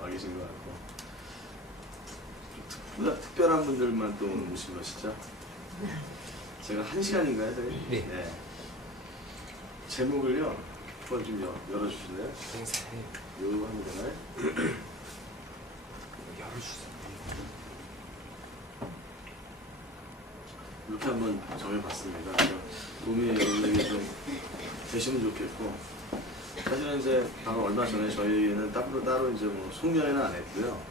와 계신 것 같고 특별한 분들만 또 오신 것이죠. 제가 1시간인가요? 네. 네. 제목을요 한번 좀 열어주실래요? 요 하면 되나요? 열어주세요. 이렇게 한번 정해봤습니다. 도움이 여러분에게 좀 되시면 좋겠고, 사실은 이제 바로 얼마 전에 저희는 따로 이제 뭐 송년회는 안 했고요.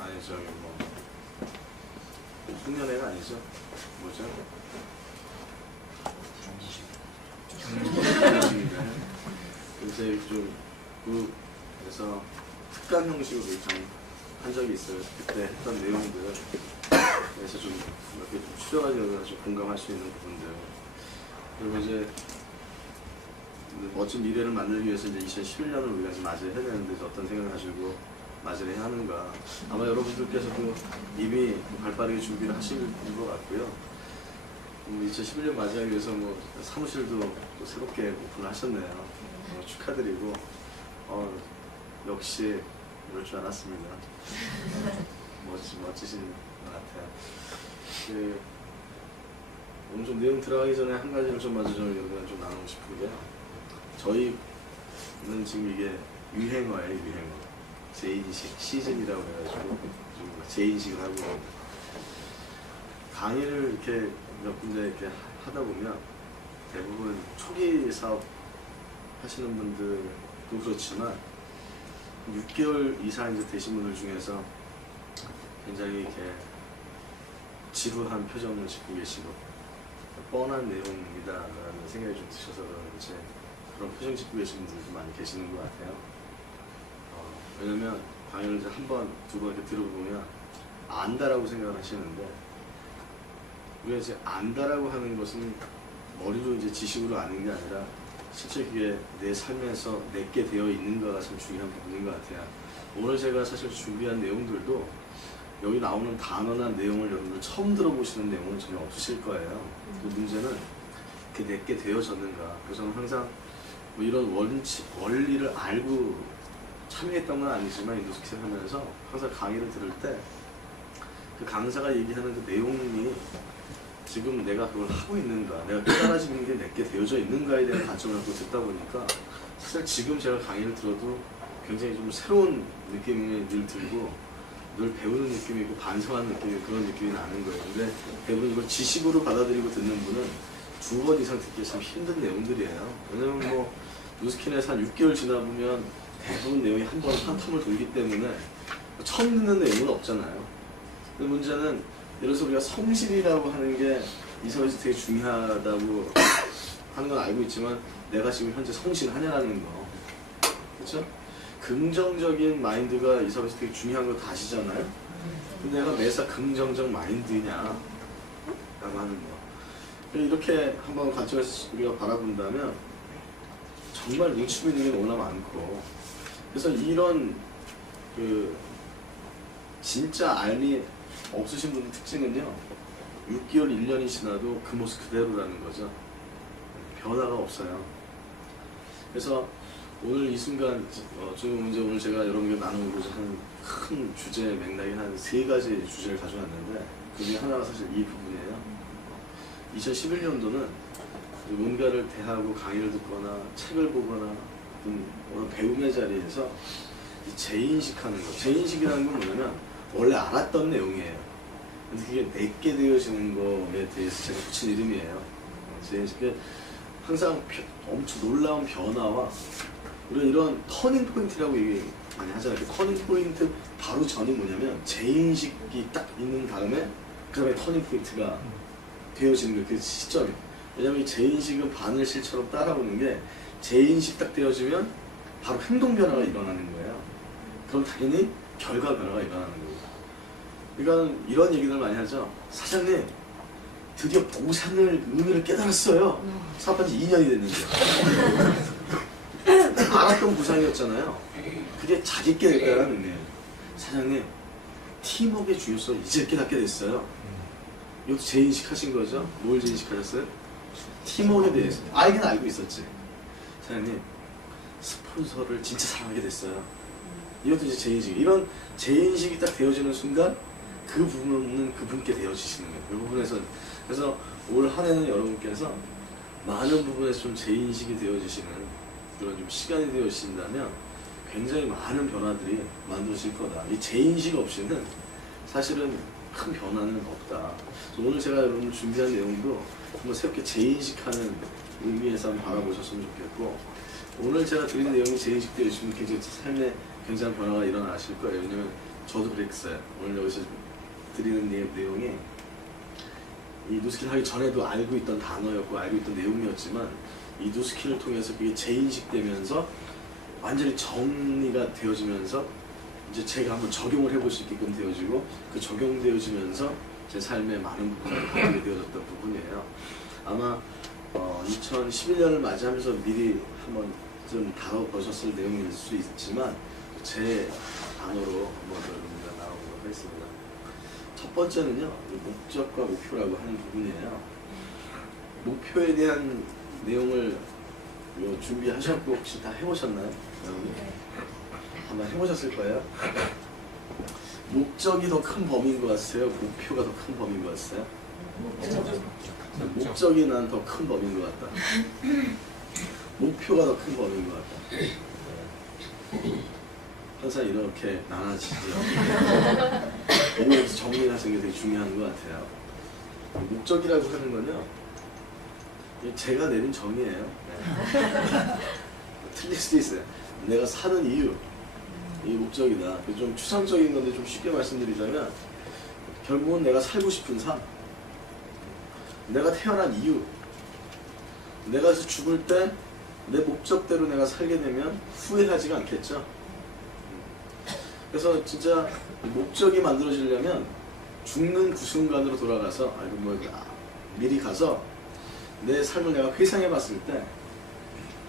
아니 저기 송년회가 아니죠. 뭐죠? 그래서 좀 그래서 특강 형식으로 한 적이 있어요. 그때 했던 내용들. 그래서 좀 이렇게 좀 추려가지고 좀 공감할 수 있는 부분들. 그리고 이제 멋진 미래를 만들기 위해서 이제 2011년을 우리가 이제 맞이해야 되는데 어떤 생각을 가지고 맞이를 해야 하는가. 아마 여러분들께서도 이미 발빠르게 준비를 하신 것 같고요. 2011년 맞이하기 위해서 뭐 사무실도 또 새롭게 오픈을 하셨네요. 축하드리고 역시 이럴 줄 알았습니다. 멋지신 것 같아요. 오늘 좀 내용 들어가기 전에 한 가지를 좀 먼저 여러분과 좀 나누고 싶은데요. 저희는 지금 이게 유행어예요, 유행어. 제2식 시즌이라고 해가지고 제2식을 하고 있습니다. 강의를 이렇게 몇 군데 이렇게 하다 보면 대부분 초기 사업 하시는 분들도 그렇지만 6개월 이상 이제 되신 분들 중에서 굉장히 이렇게 지루한 표정을 짓고 계시고 뻔한 내용이다라는 생각이 좀 드셔서 그런지 그런 표정 짓고 계신 분들도 많이 계시는 것 같아요. 왜냐면 강의를 이제 한 번, 두 번 이렇게 들어보면 안다라고 생각을 하시는데 우리가 이제 안다라고 하는 것은 머리로 이제 지식으로 아는 게 아니라 실제 그게 내 삶에서 내게 되어 있는가가 참 중요한 부분인 것 같아요. 오늘 제가 사실 준비한 내용들도 여기 나오는 단어나 내용을 여러분들 처음 들어보시는 내용은 전혀 없으실 거예요. 그 문제는 그게 내게 되어졌는가. 그래서 저는 항상 뭐 이런 원리를 알고 참여했던 건 아니지만 인도스킷을 하면서 항상 강의를 들을 때 그 강사가 얘기하는 그 내용이 지금 내가 그걸 하고 있는가, 내가 깨달아지는 게 내게 되어져 있는가에 대한 관점을 갖고 듣다 보니까 사실 지금 제가 강의를 들어도 굉장히 좀 새로운 느낌이 늘 들고 늘 배우는 느낌이고 반성하는 느낌이 그런 느낌이 나는 거예요. 근데 대부분 이걸 지식으로 받아들이고 듣는 분은 2번 이상 듣기 참 힘든 내용들이에요. 왜냐면 뭐 누스킨에서 한 6개월 지나보면 대부분 내용이 한 텀을 돌기 때문에 처음 듣는 내용은 없잖아요. 근데 문제는 예를 들어서 우리가 성실이라고 하는 게 이 사회에서 되게 중요하다고 하는 건 알고 있지만 내가 지금 현재 성실하냐라는 거, 그렇죠? 긍정적인 마인드가 이 사회에서 되게 중요한 거 다 아시잖아요? 근데 내가 매사 긍정적 마인드냐 라고 하는 거, 이렇게 한번 관점에서 우리가 바라본다면 정말 눈치 보이는 게 너무나 많고, 그래서 이런 진짜 알미 없으신 분의 특징은요, 6개월, 1년이 지나도 그 모습 그대로라는 거죠. 변화가 없어요. 그래서 오늘 이 순간, 지금 이제 오늘 제가 여러분께 나누고자 하는 큰 주제 맥락이 한 3가지 주제를 가져왔는데, 그 중에 하나가 사실 이 부분이에요. 2011년도는 뭔가를 대하고 강의를 듣거나 책을 보거나 어떤 배움의 자리에서 재인식하는 거. 재인식이라는 건 뭐냐면 원래 알았던 내용이에요. 근데 그게 내게 되어지는 거에 대해서 제가 붙인 이름이에요. 재인식. 항상 엄청 놀라운 변화와 우리가 이런 터닝 포인트라고 얘기 많이 하잖아요. 그 터닝 포인트 바로 전이 뭐냐면 재인식이 딱 있는 다음에 그 다음에 터닝 포인트가 되어지는 거예요. 그 시점이. 왜냐면 이 재인식은 바늘실처럼 따라오는 게 재인식 딱 되어지면 바로 행동 변화가 일어나는 거예요. 그럼 당연히 결과 변화가 일어나는 거예요. 그러니까 이런 얘기들 많이 하죠. 사장님, 드디어 보상을 의미를 깨달았어요. 사업한 지 2년이 됐는데. 알았던 보상이었잖아요. 그게 자기 깨달은 의미예요. 사장님, 팀워크의 중요성을 이제 깨닫게 됐어요. 이것도 재인식하신 거죠? 뭘 재인식하셨어요? 팀워크에 대해서. 알긴 알고 있었지. 사장님, 스폰서를 진짜 사랑하게 됐어요. 이것도 이제 재인식. 이런 재인식이 딱 되어지는 순간 그 부분은 그분께 되어지시는 거예요. 그 부분에서. 그래서 올 한 해는 여러분께서 많은 부분에서 좀 재인식이 되어지시는 그런 좀 시간이 되어지신다면 굉장히 많은 변화들이 만들어질 거다. 이 재인식 없이는 사실은 큰 변화는 없다. 오늘 제가 여러분 준비한 내용도 한번 새롭게 재인식하는 의미에서 한번 바라보셨으면 좋겠고, 오늘 제가 드린 내용이 재인식되어 있으면 굉장히 삶에 굉장한 변화가 일어나실 거예요. 왜냐면 저도 그랬어요. 오늘 여기서 드리는 내용이 이 뉴스킬 하기 전에도 알고 있던 단어였고 알고 있던 내용이었지만 이 뉴스킬을 통해서 그게 재인식되면서 완전히 정리가 되어지면서 이제 제가 한번 적용을 해볼 수 있게끔 되어지고, 그 적용되어지면서 제 삶의 많은 부분이 바뀌게 되어졌던 부분이에요. 아마 2011년을 맞이하면서 미리 한번 좀 다뤄보셨을 내용일 수 있지만 제 단어로 한번 여러분과 나눠보도록 하겠습니다. 첫 번째는요, 목적과 목표라고 하는 부분이에요. 목표에 대한 내용을 준비하셨고 혹시 다 해보셨나요? 한번 해보셨을 거예요. 목적이 더 큰 범위인 것 같아요? 목표가 더 큰 범위인 것 같아요? 목적이 난 더 큰 범위인 것 같다. 목표가 더 큰 범위인 것 같다. 항상 이렇게 나눠지죠. 여기서 정리를 하시는 게 되게 중요한 것 같아요. 목적이라고 하는 건요, 제가 내린 정의예요. 네. 틀릴 수도 있어요. 내가 사는 이유, 이 목적이다. 좀 추상적인 건데 좀 쉽게 말씀드리자면 결국은 내가 살고 싶은 삶, 내가 태어난 이유, 내가 죽을 때 내 목적대로 내가 살게 되면 후회하지가 않겠죠. 그래서 진짜 목적이 만들어지려면 죽는 그 순간으로 돌아가서 미리 가서 내 삶을 내가 회상해 봤을 때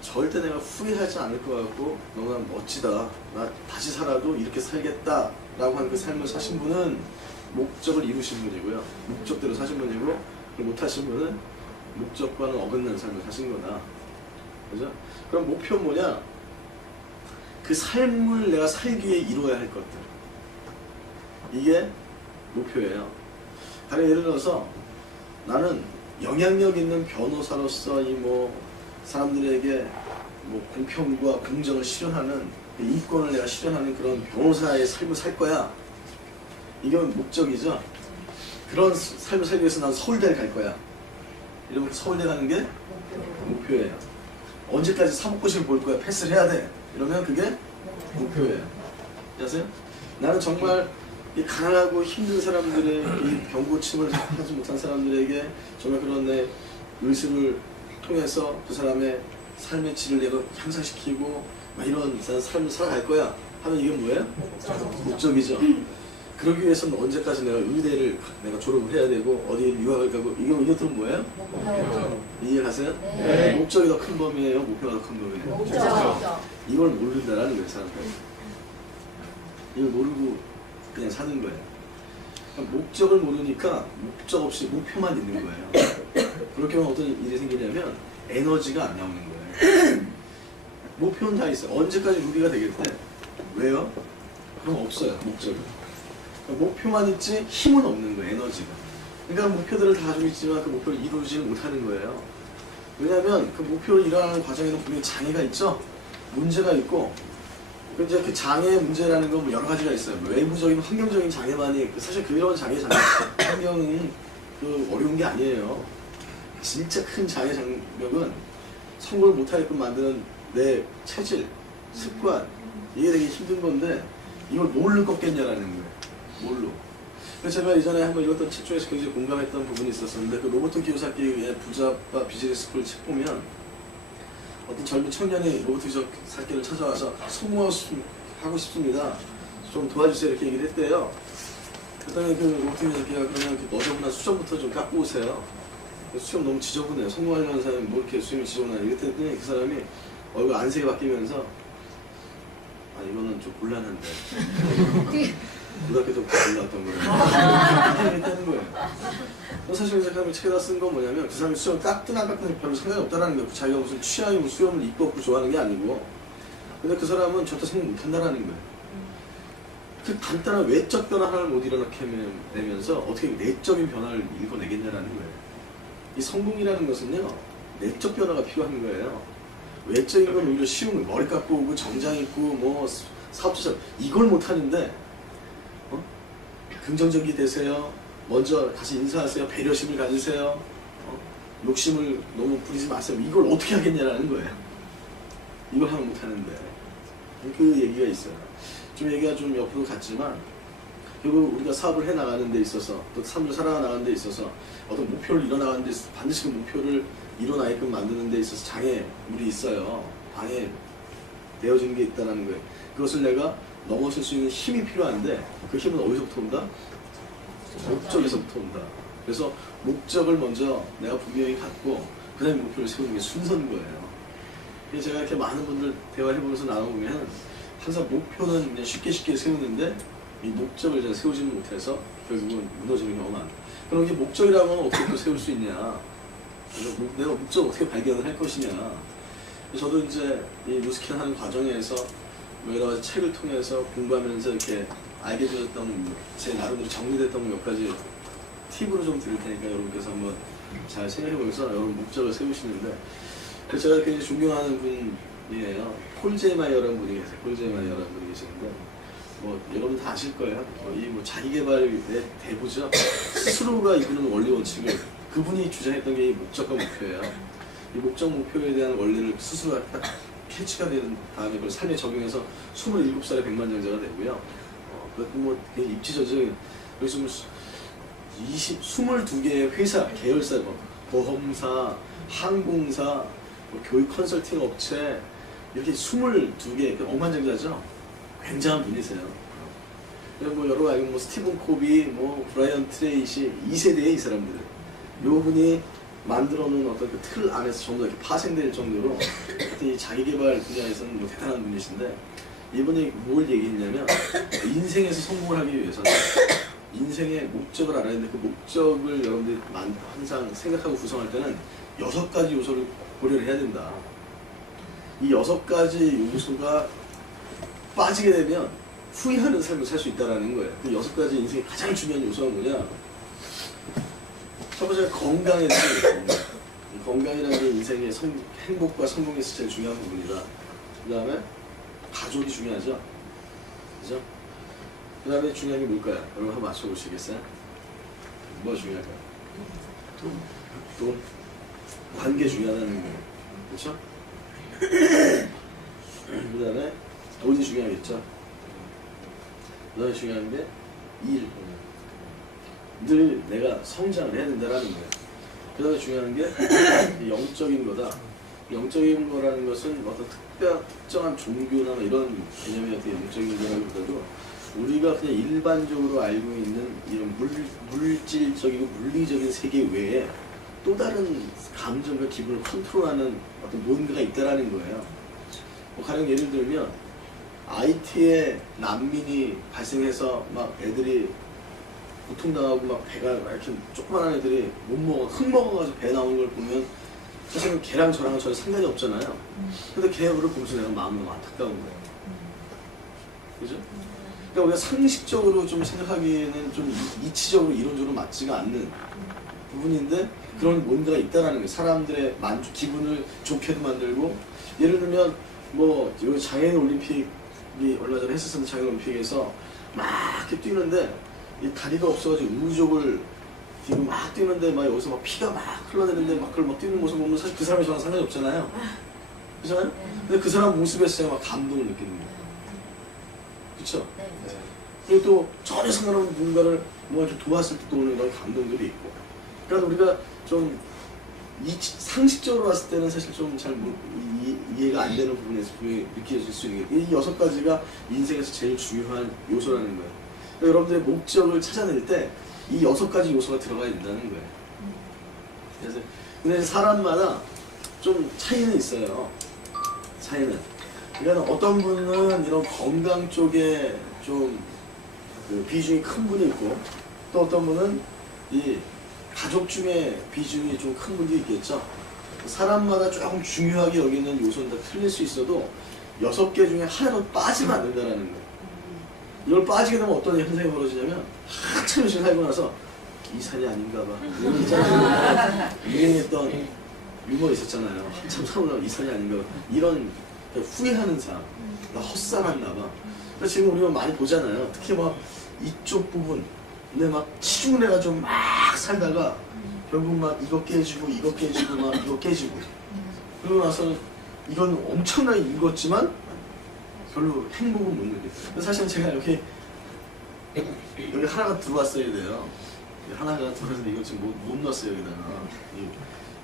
절대 내가 후회하지 않을 것 같고 너무나 멋지다, 나 다시 살아도 이렇게 살겠다 라고 하는 그 삶을 사신 분은 목적을 이루신 분이고요, 목적대로 사신 분이고, 못하신 분은 목적과는 어긋난 삶을 사신 거다. 그죠? 그럼 목표는 뭐냐? 그 삶을 내가 살기 위해 이루어야 할 것들, 이게 목표예요. 다른 예를 들어서 나는 영향력 있는 변호사로서 사람들에게 공평과 공정을 실현하는, 인권을 내가 실현하는 그런 변호사의 삶을 살 거야. 이게 목적이죠. 그런 삶을 살기 위해서 난 서울대를 갈 거야. 이러면 서울대 가는 게 목표예요. 언제까지 사법고시를 볼 거야. 패스를 해야 돼. 이러면 그게 목표예요. 아세요? 나는 정말 이 가난하고 힘든 사람들의 이 병고침을 하지 못한 사람들에게 정말 그런 내 의식을 통해서 그 사람의 삶의 질을 내가 향상시키고 이런 삶을 살아갈 거야 하면 이게 뭐예요? 목적이죠. 그러기 위해서는 언제까지 내가 의대를 내가 졸업을 해야 되고 어디 유학을 가고, 이것들은 뭐예요? 이해 가세요? 네. 목적이 더 큰 범위예요? 목표가 더 큰 범위예요? 목적. 이걸 모른다라는 거예요, 사람들. 이걸 모르고 그냥 사는 거예요. 그러니까 목적을 모르니까 목적 없이 목표만 있는 거예요. 그렇게 하면 어떤 일이 생기냐면 에너지가 안 나오는 거예요. 목표는 다 있어요. 언제까지 루비가 되겠대? 왜요? 그럼 없어요, 목적이. 목표만 있지 힘은 없는 거예요, 에너지가. 그러니까 목표들을 다 가지고 있지만 그 목표를 이루지는 못하는 거예요. 왜냐하면 그 목표를 이뤄가는 과정에는 분명히 장애가 있죠. 문제가 있고, 이제 그 장애의 문제라는 건 여러 가지가 있어요. 외부적인 환경적인 장애만이, 사실 그런 환경은 어려운 게 아니에요. 진짜 큰 장애 장벽은 성공을 못하게끔 만드는 내 체질, 습관, 이게 되게 힘든 건데 이걸 뭘로 꺾겠냐라는 거예요. 뭘로? 그래서 제가 이전에 한번 읽었던 책 중에서 굉장히 공감했던 부분이 있었는데, 그 로버트 키요사키의 부자빠 비즈니스 스쿨 책 보면 어떤 젊은 청년이 로버트 키요사키를 찾아와서 성공하고 싶습니다, 좀 도와주세요 이렇게 얘기를 했대요. 그랬더니 그 로버트 키요사키가 그러면 너저분한 수점부터 좀 깎고 오세요. 수염 너무 지저분해요. 성공하려는 사람이 뭐 이렇게 수염이 지저분하냐 이랬더니 그 사람이 얼굴 안색이 바뀌면서 이거는 좀 곤란한데 고등학교 때부터 올라왔던 거예요. 했다는 거예요. 사실 그 사람이 책에다 쓴 건 뭐냐면 그 사람이 수염을 깎든 안 깎든 별로 상관이 없다는 거예요. 자기가 무슨 취향이 수염을 이뻐 없고 좋아하는 게 아니고 근데 그 사람은 절대 성공 못한다라는 거예요. 그 간단한 외적 변화 하나를 못 일어나게 되면서 어떻게 내적인 변화를 일궈내겠냐라는 거예요. 이 성공이라는 것은요, 내적 변화가 필요한 거예요. 외적인 건 오히려 쉬운 거예요. 머리 깎고 오고 정장 입고 뭐 사업자처럼 이걸 못하는데 긍정적이 되세요. 먼저 다시 인사하세요. 배려심을 가지세요. 욕심을 너무 부리지 마세요. 이걸 어떻게 하겠냐라는 거예요. 이걸 하면 못하는데 그 얘기가 있어요. 좀 얘기가 좀 옆으로 갔지만 결국 우리가 사업을 해나가는 데 있어서 또 삶을 살아나가는 데 있어서 어떤 목표를 이뤄나가는 데 있어서 반드시 그 목표를 이뤄나게끔 만드는 데 있어서 장애물이 있어요. 방해되어진 게 있다는 거예요. 그것을 내가 넘어설 수 있는 힘이 필요한데 그 힘은 어디서부터 온다? 목적에서부터 온다. 그래서 목적을 먼저 내가 분명히 갖고 그 다음에 목표를 세우는 게 순서인 거예요. 그래서 제가 이렇게 많은 분들 대화해보면서 나눠보면 항상 목표는 그냥 쉽게 세우는데 이 목적을 제가 세우지 못해서 결국은 무너지는 경우가 많아요. 그럼 이게 목적이라고 하면 어떻게 또 세울 수 있냐? 그래서 내가 목적을 어떻게 발견을 할 것이냐? 저도 이제 이 루스킨 하는 과정에서 뭐 여러 가지 책을 통해서 공부하면서 이렇게 알게 되었던 제 나름대로 정리됐던 몇 가지 팁으로 좀 드릴 테니까 여러분께서 한번 잘 생각해보면서 여러분 목적을 세우시는데 제가 굉장히 존경하는 분이에요. 폴 제이마이어라는 분이 계세요. 폴 제이마이어라는 분이 계시는데 뭐 여러분 다 아실 거예요. 이 뭐 자기개발의 대부죠. 스스로가 이끄는 원리 원칙을 그분이 주장했던 게 이 목적과 목표예요. 이 목적 목표에 대한 원리를 스스로가 딱 캐치가 된 다음에 그걸 삶에 적용해서 27살에 백만장자가 되고요. 그것도 뭐 되게 입지적인 여기서 22개의 회사, 계열사, 보험사, 항공사, 뭐 교육 컨설팅 업체 이렇게 22개, 억만장자죠. 굉장한 분이세요. 뭐 여러 가지 뭐 스티븐 코비, 뭐 브라이언 트레이시 2세대의 이 사람들. 요 분이 만들어놓은 어떤 그 틀 안에서 전부 다 이렇게 파생될 정도로 이 자기개발 분야에서는 뭐 대단한 분이신데 이분이 뭘 얘기했냐면 인생에서 성공을 하기 위해서는 인생의 목적을 알아야 되는데 그 목적을 여러분들이 항상 생각하고 구성할 때는 6가지 요소를 고려를 해야 된다. 이 6가지 요소가 빠지게 되면 후회하는 삶을 살 수 있다는 거예요. 그 6가지 인생의 가장 중요한 요소가 뭐냐? 첫 번째는 건강에 대한 건강이라는 게 인생의 행복과 성공에서 제일 중요한 부분이다. 그 다음에 가족이 중요하죠. 그죠? 그 다음에 중요한 게 뭘까요? 여러분 한번 맞춰보시겠어요? 뭐가 중요할까요? 돈. 관계 중요하다는 거예요. 그렇죠? 그 다음에 돈이 중요하겠죠. 그 다음에 중요한 게 일. 늘 내가 성장을 해야 된다는 거예요. 그 다음에 중요한 게 영적인 거다. 영적인 거라는 것은 어떤 특정한 종교나 이런 개념의 어떤 영적인 거라기보다도 우리가 그냥 일반적으로 알고 있는 이런 물질적이고 물리적인 세계 외에 또 다른 감정과 기분을 컨트롤하는 어떤 뭔가가 있다라는 거예요. 뭐 가령 예를 들면 IT에 난민이 발생해서 막 애들이 고통당하고 막 배가 이렇게 조그만한 애들이 못 먹어 흙 먹어가지고 배 나오는 걸 보면 사실은 걔랑 저랑은 전혀 상관이 없잖아요. 근데 걔를 보면서 내가 마음이 너무 안타까운 거예요. 그죠? 그러니까 우리가 상식적으로 좀 생각하기에는 좀 이치적으로 이론적으로 맞지가 않는 부분인데 그런 뭔가가 있다라는 거예요. 사람들의 만족, 기분을 좋게도 만들고 예를 들면 뭐 여기 장애인 올림픽이 얼마 전에 했었는데 장애인 올림픽에서 막 이렇게 뛰는데 이 다리가 없어가지고 우족을 지금 막 뛰는데 막 여기서 막 피가 막 흘러내리는데 막 그걸 막 뛰는 모습 보면 사실 그 사람이 저랑 상관이 없잖아요. 그렇잖아요? 근데 그 사람 모습에서 제가 막 감동을 느끼는 거예요. 그렇죠? 그리고 또 전혀 상관없는 누군가를 뭔가 좀 도왔을 때 또 오는 그런 감동들이 있고. 그러니까 우리가 좀 상식적으로 봤을 때는 사실 좀 잘 이해가 안 되는 부분에서 분명히 느껴질 수 있는 게 이 6가지가 인생에서 제일 중요한 요소라는 거예요. 그러니까 여러분들의 목적을 찾아낼 때 이 6가지 요소가 들어가야 된다는 거예요. 그래서 근데 사람마다 좀 차이는 있어요. 차이는. 그러니까 어떤 분은 이런 건강 쪽에 좀 그 비중이 큰 분이 있고 또 어떤 분은 이 가족 중에 비중이 좀 큰 분도 있겠죠. 사람마다 조금 중요하게 여기는 요소는 다 틀릴 수 있어도 6개 중에 하나도 빠지면 안 된다는 거예요. 이걸 빠지게 되면 어떤 현상이 벌어지냐면 한참 열심히 살고 나서 이 산이 아닌가 봐. 이런 있잖아요. 유행했던 유머 있었잖아요. 한참 살고 나서 이 산이 아닌가 봐. 이런 후회하는 삶. 나 헛살았나 봐. 그래서 지금 우리가 많이 보잖아요. 특히 막 이쪽 부분 근데 막 치중을 해가지고 막 살다가 결국 막 이거 깨지고 이거 깨지고 막 이거 깨지고 그러고 나서는 이건 엄청나게 읽었지만 별로 행복은 못 느꼈어요. 사실은 제가 여기 하나가 들어왔어야 돼요. 하나가 들어와서 이거 지금 못 넣었어요 여기다가.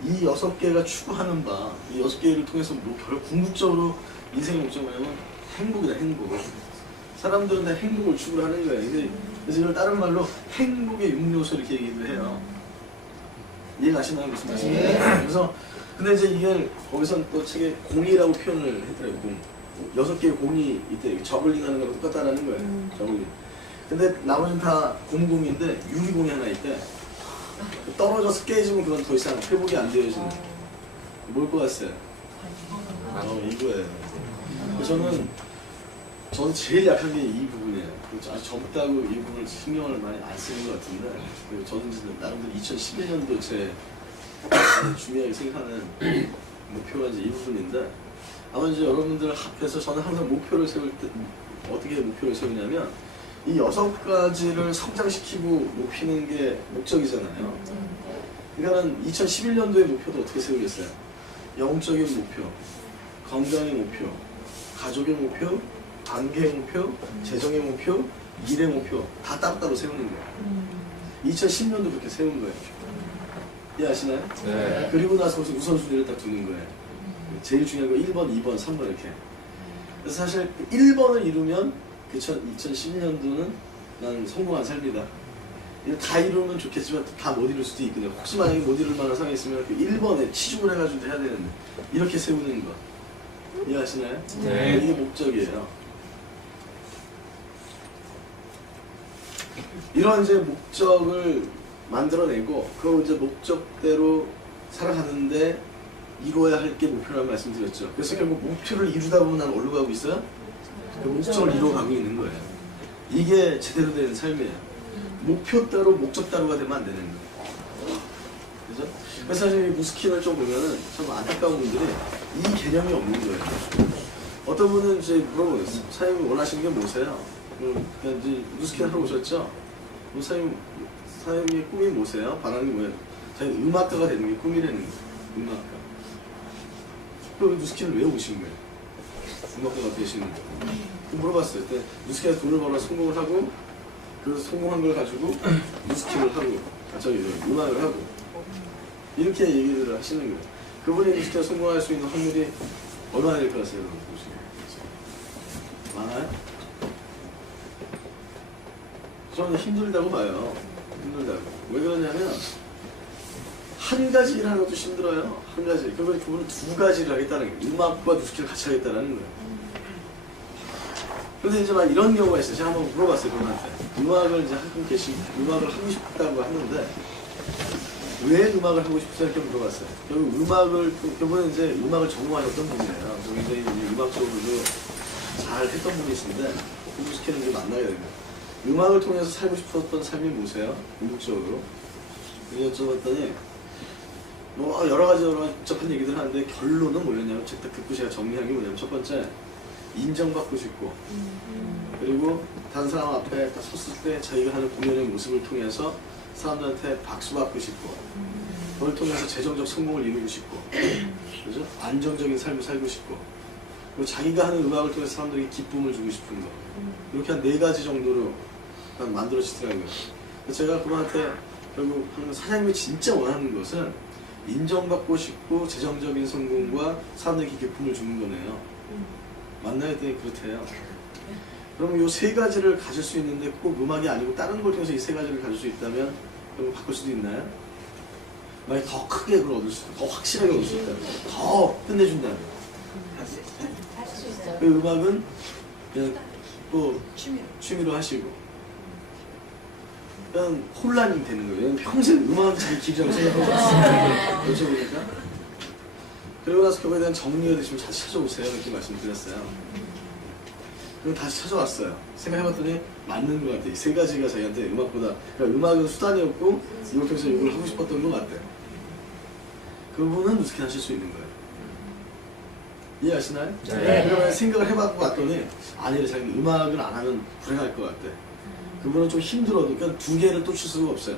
이 6개가 추구하는 바, 이 6개를 통해서 뭐 궁극적으로 인생의 목적은 뭐냐면 행복이다, 행복. 사람들은 다 행복을 추구하는 거예요. 그래서 이걸 다른 말로 행복의 6요소 이렇게 얘기를 해요. 이해가시나요? 무슨 말씀이에요? 네. 그래서 근데 이제 이게 거기서 또 책에 공이라고 표현을 했더라고요. 공. 6개의 공이 있대. 저글링 하는 거랑 똑같다라는 거예요. 저글링. 근데 나머지는 다 공공인데 유리공이 하나 있대. 떨어져서 깨지면 그건 더 이상 회복이 안 되어지는. 뭘 것 같아요? 이거예요. 저는 제일 약한 게 이 부분이에요. 아주 젊다고 이 부분을 신경을 많이 안 쓰는 것 같은데, 그리고 저는 나름대로 2011년도 제 중요하게 생각하는 목표가 이제 이 부분인데, 아마 이제 여러분들 앞에서 저는 항상 목표를 세울 때 어떻게 목표를 세우냐면 이 6가지를 성장시키고 높이는 게 목적이잖아요. 그러니까는 2011년도의 목표도 어떻게 세우겠어요? 영적인 목표, 건강의 목표, 가족의 목표, 관계의 목표, 재정의 목표, 미래 목표 다 따로따로 세우는 거예요. 2010년도 그렇게 세운 거예요. 이해하시나요? 네. 그리고 나서 우선순위를 딱 두는 거예요. 제일 중요한 거 1번, 2번, 3번 이렇게. 그래서 사실 1번을 이루면 2012년도는 난 성공한 삶이다. 이거 다 이루면 좋겠지만 다 못 이룰 수도 있거든요. 혹시 만약에 못 이룰 만한 상황이 있으면 그 1번에 치중을 해가지고 해야 되는데 이렇게 세우는 거. 이해하시나요? 네. 이게 목적이에요. 이런 이제 목적을 만들어내고 그 이제 목적대로 살아가는데 이루어야 할 게 목표라는 말씀드렸죠. 그래서 결국 목표를 이루다 보면 난 어디로 가고 있어요? 그 목적을 이루어가고 있는 거예요. 이게 제대로 된 삶이에요. 목표 따로 목적 따로가 되면 안 되는 거예요. 그죠? 그래서 사실 무스킨을 좀 보면은 참 안타까운 분들이 이 개념이 없는 거예요. 어떤 분은 이제 물어보겠어요. 사장님이 원하시는 게 뭐세요? 그냥 이제 무스킨 하러 오셨죠? 사장님의 꿈이 뭐세요? 바람이 뭐예요? 자기 음악가가 되는 게 꿈이라는 거예요. 음악가. 그럼 무스킨을 왜 오신 거예요? 음악가가 되시는 거예요. 물어봤어요. 그때 무스킨에서 돈을 벌어 성공을 하고 그 성공한 걸 가지고 무스킨을 하고 음악을 하고 이렇게 얘기를 하시는 거예요. 그분이 무스킨에 성공할 수 있는 확률이 얼마나 될 것 같아요? 많아요? 저는 힘들다고 봐요. 힘들다고. 왜 그러냐면 한 가지 일 하는 것도 힘들어요. 한 가지. 그분은 2가지를 하겠다는 거예요. 음악과 무스킨을 같이 하겠다는 거예요. 근데 이제 막 이런 경우가 있어요. 제가 한번 물어봤어요. 그분한테. 음악을 이제 하고 음악을 하고 싶다고 하는데 왜 음악을 하고 싶으세요? 이렇게 물어봤어요. 결국 그분은 이제 음악을 전공하셨던 분이에요. 굉장히 음악적으로도 잘 했던 분이신데 무스킨을 이제 만나게 된 거예요. 음악을 통해서 살고 싶었던 삶이 뭐세요? 궁극적으로. 여쭤봤더니 뭐 여러 가지 복잡한 얘기들 하는데 결론은 뭐였냐면 딱 듣고 제가 정리한 게 뭐냐면 첫 번째 인정받고 싶고 그리고 다른 사람 앞에 딱 섰을 때 자기가 하는 공연의 모습을 통해서 사람들한테 박수받고 싶고 그걸 통해서 재정적 성공을 이루고 싶고 그죠? 안정적인 삶을 살고 싶고 그리고 자기가 하는 음악을 통해서 사람들에게 기쁨을 주고 싶은 거 이렇게 한 4가지 정도로 만들어지더라고요. 제가 그분한테 결국 사장님이 진짜 원하는 것은 인정받고 싶고 재정적인 성공과 사람들에게 기쁨을 주는 거네요. 만나야 했더니 그렇대요. 그럼 이 3가지를 가질 수 있는데 꼭 음악이 아니고 다른 걸 통해서 이 3가지를 가질 수 있다면 그럼 바꿀 수도 있나요? 만약 더 크게 그걸 얻을 수 있다, 더 확실하게 얻을 수 있다, 더 끝내준다면 할 수 있어요. 그 음악은 그냥 또 취미로 하시고 그냥 혼란이 되는 거예요. 평생 음악은 자기 길이라고 생각하고 있어요. 여쭤보니까 그리고 나서 그거에 대한 정리가 되시면 다시 찾아오세요. 이렇게 말씀드렸어요. 그리고 다시 찾아왔어요. 생각해봤더니 맞는 것 같아. 이 세 가지가 자기한테 음악보다, 그러니까 음악은 수단이었고 이걸 통해서 이걸 하고 싶었던 것 같아. 그분은 누스킨 하실 수 있는 거예요. 이해하시나요? 네. 그러면 생각을 해봤고 봤더니 아니 자기 음악을 안 하면 불행할 것 같아. 그분은 좀 힘들어도 그러니까 두 개를 또 칠 수가 없어요.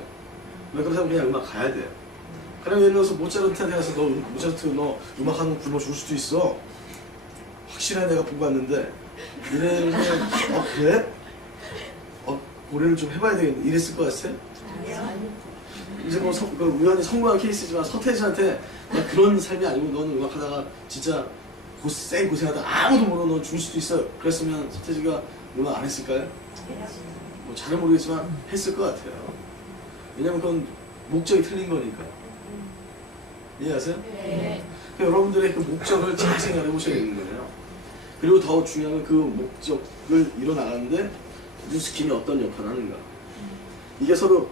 그렇다고 그냥 음악 가야 돼요. 그럼 예를 들어서 모차르트한테 가서 너 모차르트 너 음악 하는 거 굶어 죽을 수도 있어. 확실해 내가 보고 왔는데 이래면 그래? 고려를 좀 해봐야 되겠네. 이랬을 것 같아? 이제 뭐 우연히 성공한 케이스지만 서태지한테 그런 삶이 아니고 너는 음악 하다가 진짜 쌩 고생하다 아무도 모르는 너 죽을 수도 있어. 그랬으면 서태지가 음악 안 했을까요? 뭐 잘은 모르겠지만 했을 것 같아요. 왜냐면 그건 목적이 틀린 거니까. 이해하세요? 네. 그러니까 여러분들의 그 목적을 잘 생각해 보셔야 되는 거예요. 그리고 더 중요한 건 그 목적을 이뤄나가는데 누스킨이 어떤 역할을 하는가. 이게 서로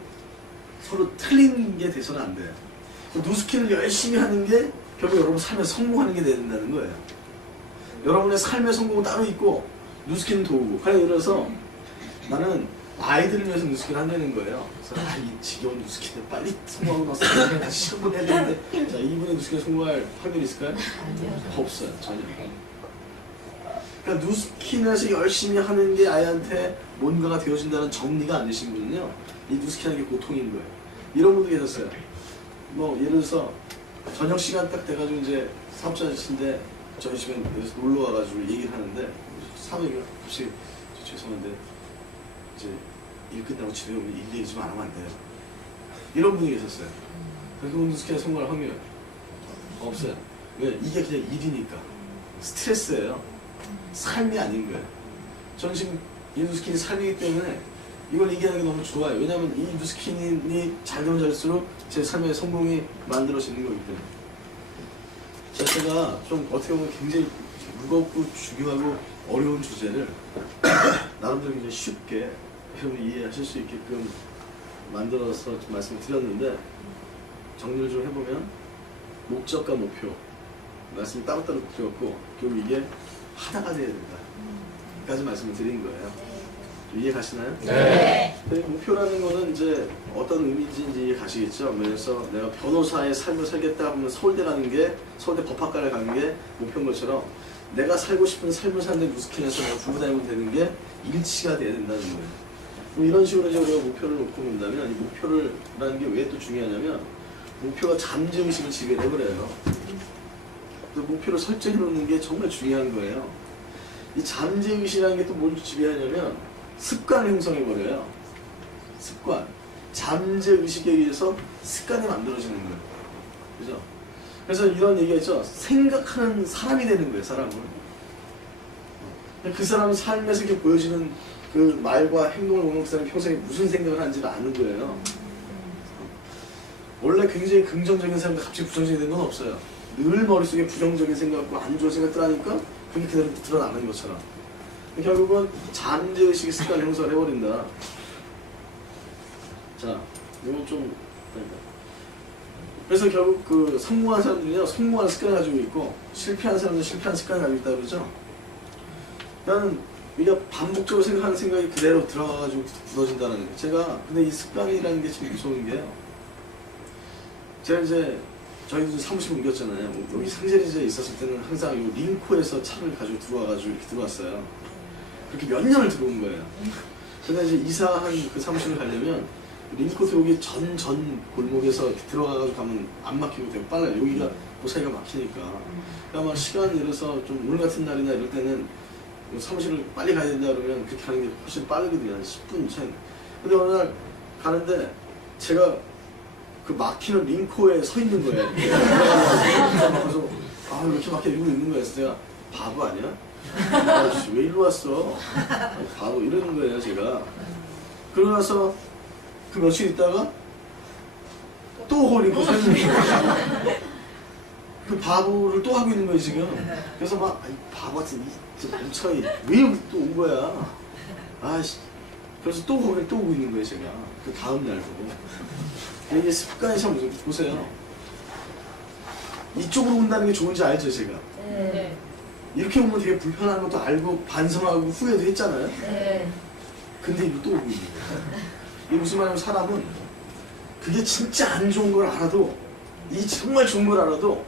틀린 게 돼서는 안 돼요. 누스킨을 열심히 하는 게 결국 여러분 삶에 성공하는 게 된다는 거예요. 여러분의 삶의 성공은 따로 있고 누스킨은 도구고. 그냥 예를 들어서 나는 아이들을 위해서 누스킨을 한다는 거예요. 그래서 이 지겨운 누스킨을 빨리 성공하고 나서 그냥 다시 시험을 해야 되는데 자, 이분의 누스킨에 성공할 확률이 있을까요? 없어요. 전혀. 그러니까 누스킨에서 열심히 하는 게 아이한테 뭔가가 되어진다는 정리가 안 되신 분은요, 이 누스킨하는 게 고통인 거예요. 이런 분도 계셨어요. 뭐 예를 들어서 저녁 시간 딱 돼가지고 이제 사업자이신데 저희 집에 놀러 와가지고 얘기를 하는데 사모님이 혹시 죄송한데 이제 일 끝나고 집에 오면 일 얘기 좀 안 하면 안 돼요. 이런 분이 계셨어요. 그분 누스킨에 성공할 확률 없어요. 왜? 이게 그냥 일이니까 스트레스예요. 삶이 아닌 거예요. 저는 지금 이 누스킨이 삶이기 때문에 이걸 얘기하는 게 너무 좋아요. 왜냐하면 이 누스킨이 잘 되면 잘수록 제 삶의 성공이 만들어지는 거기 때문에. 제가 좀 어떻게 보면 굉장히 무겁고 중요하고 어려운 주제를 나름대로 굉장히 쉽게 여러분이 이해하실 수 있게끔 만들어서 좀 말씀을 드렸는데, 정리를 좀 해보면 목적과 목표 말씀이 따로따로 드렸고, 결국 이게 하나가 돼야 된다 까지 말씀을 드린 거예요. 이해 가시나요? 네. 목표라는 거는 이제 어떤 의미인지 이해 가시겠죠? 그래서 내가 변호사의 삶을 살겠다 하면 서울대 가는 게, 서울대 법학과를 가는 게 목표인 것처럼 내가 살고 싶은 삶을 사는데 누스킨에서 내가 부부 다니면 되는 게 일치가 돼야 된다는 거예요. 이런 식으로 이제 우리가 목표를 놓고 본다면, 이 목표라는 게 왜 또 중요하냐면 목표가 잠재의식을 지배해버려요. 목표를 설정해 놓는 게 정말 중요한 거예요. 이 잠재의식이라는 게 또 뭘 지배하냐면 습관을 형성해버려요. 습관. 잠재의식에 의해서 습관이 만들어지는 거예요. 그죠? 그래서 이런 얘기가 있죠. 생각하는 사람이 되는 거예요, 사람은. 그 사람은 삶에서 이렇게 보여지는 그 말과 행동을 보면 그 사람이 평소에 무슨 생각을 하는지를 아는 거예요. 원래 굉장히 긍정적인 사람도 갑자기 부정적이 된 건 없어요. 늘 머릿속에 부정적인 생각과 안 좋은 생각들 하니까 그게 그대로 드러나는 것처럼. 결국은 잠재의식의 습관을 형성을 해버린다. 자, 이건 좀, 그래서 결국 그 성공한 사람들이요, 성공한 습관을 가지고 있고, 실패한 사람들은 실패한 습관을 가지고 있다고 그러죠. 나는 우리가 반복적으로 생각하는 생각이 그대로 들어가가지고 굳어진다는 거예요. 제가, 근데 이 습관이라는 게 참 무서운 게요. 제가 이제, 저희도 사무실 옮겼잖아요. 여기 상제리지에 있었을 때는 항상 이 링코에서 차를 가지고 들어와가지고 이렇게 들어왔어요. 그렇게 몇 년을 들어온 거예요. 근데 이제 이사한 그 사무실을 가려면 링코 들어오기 전 골목에서 이렇게 들어가가지고 가면 안 막히고 되게 빨라요. 여기가 고사이가 막히니까. 그러니까 막 시간 내려서 좀 오늘 같은 날이나 이럴 때는 사무실을 빨리 가야 된다 그러면 그렇게 가는 게 훨씬 빠르거든요. 한 10분 전. 근데 어느 날 가는데 제가 그 막히는 링코에 서 있는 거예요. 그래서 아 이렇게 막혀 이러고 있는 거예요. 그래서 제가 바보 아니야? 아저씨 왜 일로 왔어? 아니, 바보 이러는 거예요 제가. 그러고 나서 그 며칠 있다가 또 거기 링코 서 있는 거예요. 그 바보를 또 하고 있는 거예요 지금. 그래서 막 아이 바보 같은 이 멍청이 왜 여기 또 온 거야? 아씨. 그래서 또 거기 또 오고 있는 거예요 제가. 그 다음 날도. 이게 습관이 참 보세요. 이쪽으로 온다는 게 좋은지 알죠, 제가? 네. 이렇게 오면 되게 불편한 것도 알고 반성하고 후회도 했잖아요. 네. 근데 이거 또 오고 있는 거예요. 이게 무슨 말이냐면 사람은 그게 진짜 안 좋은 걸 알아도 이 정말 좋은 걸 알아도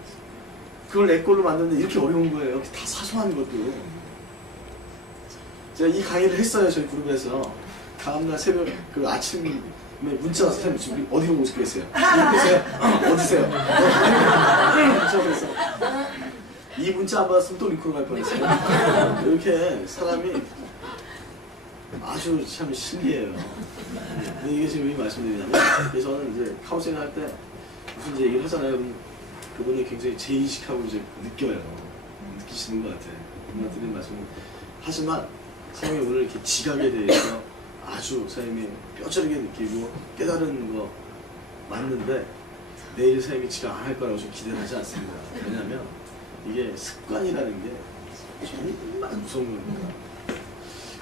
그걸 내 걸로 만드는데 이렇게 어려운 거예요. 다 사소한 것도. 제가 이 강의를 했어요, 저희 그룹에서. 다음날 새벽 그 아침에 문자 와서 쌤 지금 우리 어디로 오시겠어요? 이렇게세요? 어디세요? 문자 왔어. 이 문자 안 받았으면 또 링크로 갈 뻔했어요. 이렇게 사람이 아주 참 신기해요. 근데 이게 지금 왜 말씀드리냐면, 저는 이제 카운셀링 할 때 무슨 이제 얘기를 하잖아요. 그럼 그분이 굉장히 재인식하고 이제 느껴요. 느끼시는 것 같아요. 그분한테 드리는 말씀은. 하지만 사장님이 오늘 이렇게 지각에 대해서 아주 사장님이 뼈저리게 느끼고 깨달은 거 맞는데 내일 사장님이 지각 안 할 거라고 좀 기대를 하지 않습니다. 왜냐면 이게 습관이라는 게 정말 무서운 겁니다.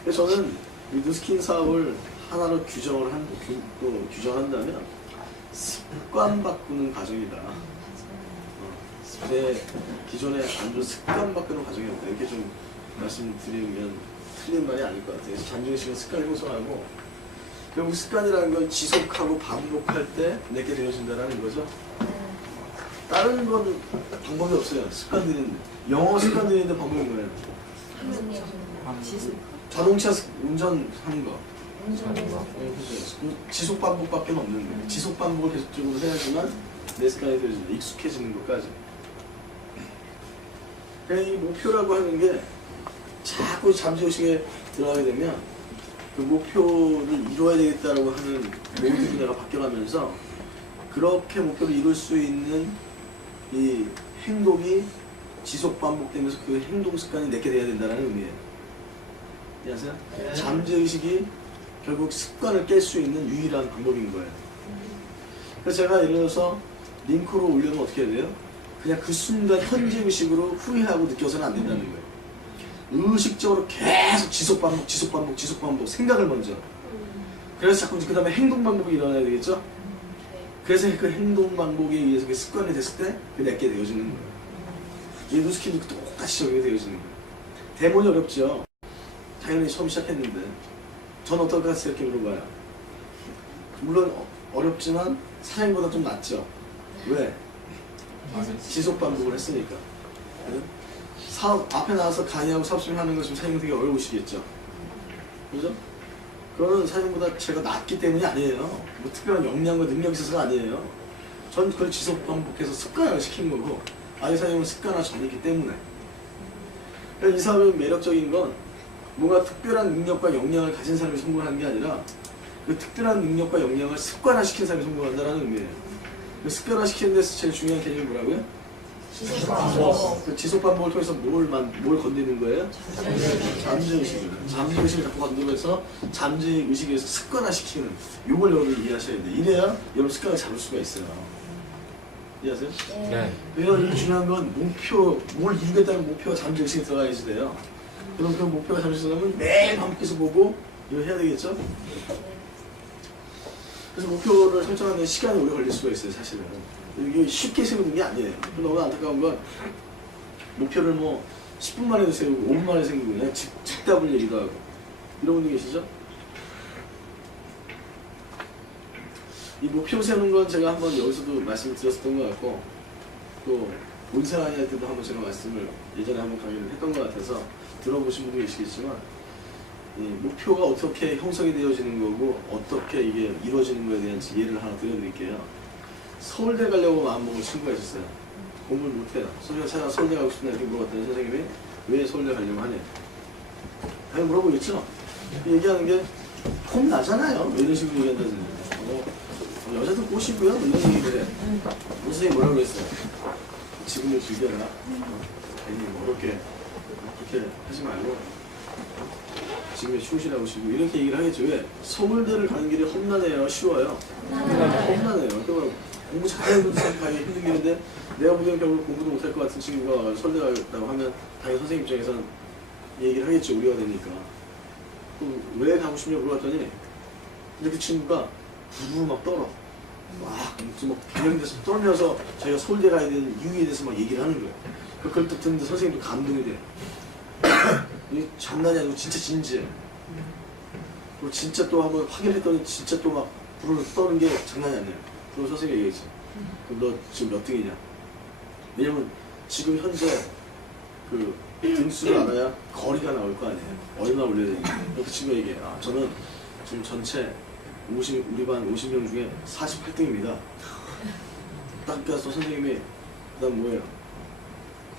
그래서 저는 이 누스킨 사업을 하나로 규정한다면 습관 바꾸는 과정이다. 내 기존에 안 좋은 습관 바꾸는 과정이 없다. 이렇게 좀 말씀드리면 틀린 말이 아닐 것 같아요. 그래서 잠재의식은 습관을 형성하고 결국 습관이라는 건 지속하고 반복할 때 내게 되어진다는 거죠. 다른 건 방법이 없어요. 습관들인데 영어 습관들인데 방법이 뭐예요? 자동차 운전하는 거. 그 지속 반복밖에 없는 거예요. 지속 반복을 계속적으로 해야지만 내 습관이 되어진다. 익숙해지는 것까지. 그러니까 이 목표라고 하는 게 자꾸 잠재의식에 들어가게 되면 그 목표를 이루어야 되겠다라고 하는 모든 분야가 바뀌어가면서 그렇게 목표를 이룰 수 있는 이 행동이 지속 반복되면서 그 행동 습관이 내게 돼야 된다는 의미예요. 이해하세요? 네. 잠재의식이 결국 습관을 깰 수 있는 유일한 방법인 거예요. 그래서 제가 예를 들어서 링크로 올리면 어떻게 해야 돼요? 그냥 그 순간 현재의식으로 후회하고 느껴서는 안 된다는 거예요. 의식적으로 계속 지속 반복 생각을 먼저. 그래서 자꾸 그 다음에 행동 반복이 일어나야 되겠죠? 그래서 그 행동 반복에 의해서 그 습관이 됐을 때 그게 내게 되어지는 거예요. 이 누스킨도 똑같이 적용이 되어지는 거예요. 대본이 어렵죠? 당연히 처음 시작했는데 전 어떨까 해서 이렇게 물어봐요. 물론 어렵지만 사장님보다 좀 낫죠? 왜? 지속 반복을 했으니까. 사업 앞에 나와서 강의하고 사업 설명하는 거 지금 사장님 되게 어려우시겠죠? 그죠? 그거는 사장님보다 제가 낫기 때문이 아니에요. 뭐 특별한 역량과 능력이 있어서가 아니에요. 전 그걸 지속 반복해서 습관을 시킨 거고 아니 사장님은 습관화 전이기 때문에. 그러니까 이 사업의 매력적인 건 뭔가 특별한 능력과 역량을 가진 사람이 성공하는 게 아니라 그 특별한 능력과 역량을 습관화시킨 사람이 성공한다는 의미예요. 그 습관화시키는 데서 제일 중요한 개념이 뭐라고요? 그 지속 반복을 통해서 뭘 건드리는 거예요? 잠재의식을. 잠재의식을 자꾸 건드리면서 잠재의식에서 습관화시키는 요걸 여러분이 이해하셔야 돼요. 이래야 여러분 습관을 잡을 수가 있어요. 이해하세요? 네. 그래서 중요한 건 목표, 뭘 이루겠다는 목표가 잠재의식에 들어가야지 돼요. 그럼 그 목표가 잠재의식이라면 매일 반복해서 보고 이거 해야 되겠죠? 그래서 목표를 설정하는 데 시간이 오래 걸릴 수가 있어요, 사실은. 이게 쉽게 세우는 게 아니에요. 너무 안타까운 건 목표를 뭐 10분 만에도 세우고 5분 만에 세우고 그냥 즉답을 얘기도 하고 이런 분들 계시죠? 이 목표 세우는 건 제가 한번 여기서도 말씀을 드렸었던 것 같고 또 본사 강의 할 때도 한번 제가 말씀을 예전에 한번 강의를 했던 것 같아서 들어보신 분도 계시겠지만 이 목표가 어떻게 형성이 되어지는 거고 어떻게 이게 이루어지는 거에 대한 예를 하나 드려드릴게요. 서울대 가려고 마음먹은 친구가 있었어요. 공부를 못해요. 제가 서울대 가고 싶다 이렇게 물어봤더니 선생님이 왜 서울대 가려고 하냐. 당연히 물어보겠죠. 얘기하는 게 폼나잖아요. 이런 식으로 얘기한다는 여자도 꼬시고요. 이런 얘기를 해. 선생님이 뭐라고 그랬어요? 지금을 즐겨라. 괜히 뭐 그렇게 하지 말고 지금에 충실하고 싶고 이렇게 얘기를 하겠죠. 왜? 서울대를 가는 길이 험난해요? 쉬워요? 험난해요. 그러니까 공부 잘하는 사람 가기 힘든 길인데 내가 보기엔 결국 공부도 못할 것 같은 친구가 와서 서울대 가겠다고 하면 당연히 선생님 입장에서는 얘기를 하겠죠. 우리가 되니까. 왜 가고 싶냐고 물어봤더니 근데 그 친구가 부르르 막 떨어. 막 무슨 뭐 개념돼서 떨면서 자기가 서울대 가야 되는 이유에 대해서 막 얘기를 하는 거예요. 그걸 또 듣는데 선생님도 감동이 돼. 이게 장난이 아니고 진짜 진지해. 그리고 진짜 또 한번 확인했더니 진짜 또 막 불을 떠는 게 장난이 아니야. 그리고 선생님이 얘기했지. 그럼 너 지금 몇 등이냐? 왜냐면 지금 현재 그 등수를 알아야 거리가 나올 거 아니에요. 얼마 올려야 되냐. 그 친구가 얘기해. 아, 저는 지금 전체 우리 반 50명 중에 48등입니다. 딱 가서 선생님이 그다음 뭐예요?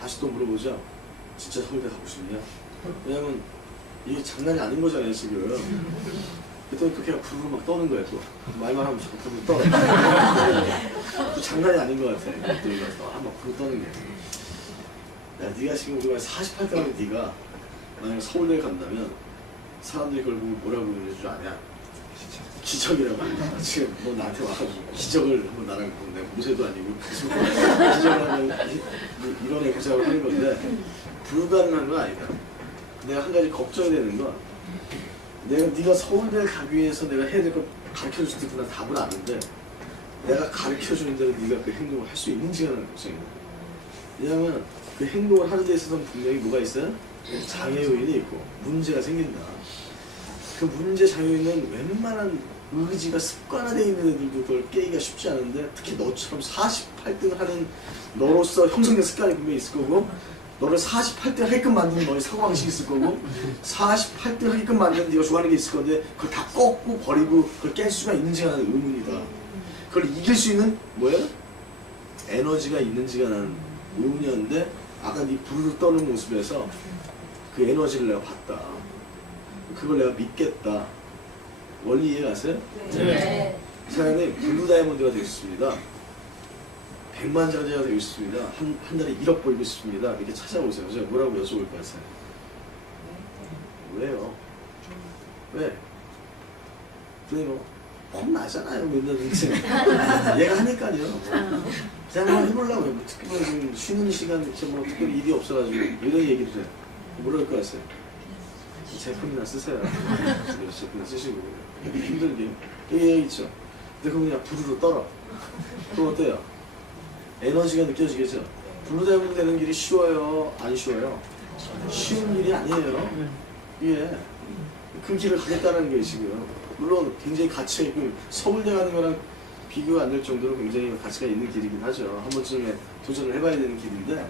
다시 또 물어보죠. 진짜 서울대 가고 싶냐? 왜냐면 이게 장난이 아닌 거잖아요 지금. 그랬더니 또 그냥 부르르 막 떠는 거야 또. 말만 하면 자꾸 부르르 떠. 또 장난이 아닌 것 같아. 또 이거 막 부르르 떠는 게. 야, 네가 지금 우리가 48등 하면 네가 만약에 서울대에 간다면 사람들이 그걸 보고 뭐라고 그러는 줄 아냐? 기적이라고 한다. 지금 너 나한테 와가지고 기적을 한번 나랑 내가 모세도 아니고 기적을 하면 이런 얘기자고 하는 건데 불가능한 건 아니다. 내가 한 가지 걱정이 되는 건 네가 서울대를 가기 위해서 내가 해야 될 걸 가르쳐줄 때 난 답을 아는데 내가 가르쳐주는 대로 네가 그 행동을 할 수 있는지가 나는 걱정이다. 왜냐하면 그 행동을 하는 데 있어서는 분명히 뭐가 있어요? 장애 요인이 있고 문제가 생긴다. 그 문제 장애요인은 웬만한 의지가 습관화되어 있는 애들도 그걸 깨기가 쉽지 않은데 특히 너처럼 48등을 하는 너로서 형성된 습관이 분명히 있을 거고 너를 48등 하게끔 만드는 너의 사고방식이 있을 거고 48등 하게끔 만드는 네가 좋아하는 게 있을 건데 그걸 다 꺾고 버리고 그걸 깰 수가 있는지가 나는 의문이다. 그걸 이길 수 있는 뭐예요? 에너지가 있는지가 나는 의문이었는데 아까 네 부르르 떠는 모습에서 그 에너지를 내가 봤다. 그걸 내가 믿겠다. 원리 이해가세요? 네. 사장님 블루 다이아몬드가 되고 싶습니다. 100만 장자가 되고 싶습니다. 한 달에 1억 벌고 싶습니다. 이렇게 찾아오세요. 제가 뭐라고 여쭤볼 것 같아요? 왜요? 왜? 그러니 뭐 혼나잖아요. 맨날 인생. 얘가 하니까요. 그냥 뭐 해보려고요. 뭐 특별히 지금 쉬는 시간 뭐 특별히 일이 없어가지고 이런 얘기도 해요. 뭐라 할 것 같아요? 제품이나 쓰세요. 제품이나 쓰시고 힘들게 여기 있죠. 근데 그거 그냥 부르르 떨어. 그럼 어때요? 에너지가 느껴지겠죠. 블루 다이아몬드 되는 길이 쉬워요? 안 쉬워요? 쉬운 일이 아니에요. 예. 그 길을 가겠다는 게 지금 물론 굉장히 가치가 있고 서울대 가는 거랑 비교가 안 될 정도로 굉장히 가치가 있는 길이긴 하죠. 한 번쯤에 도전을 해봐야 되는 길인데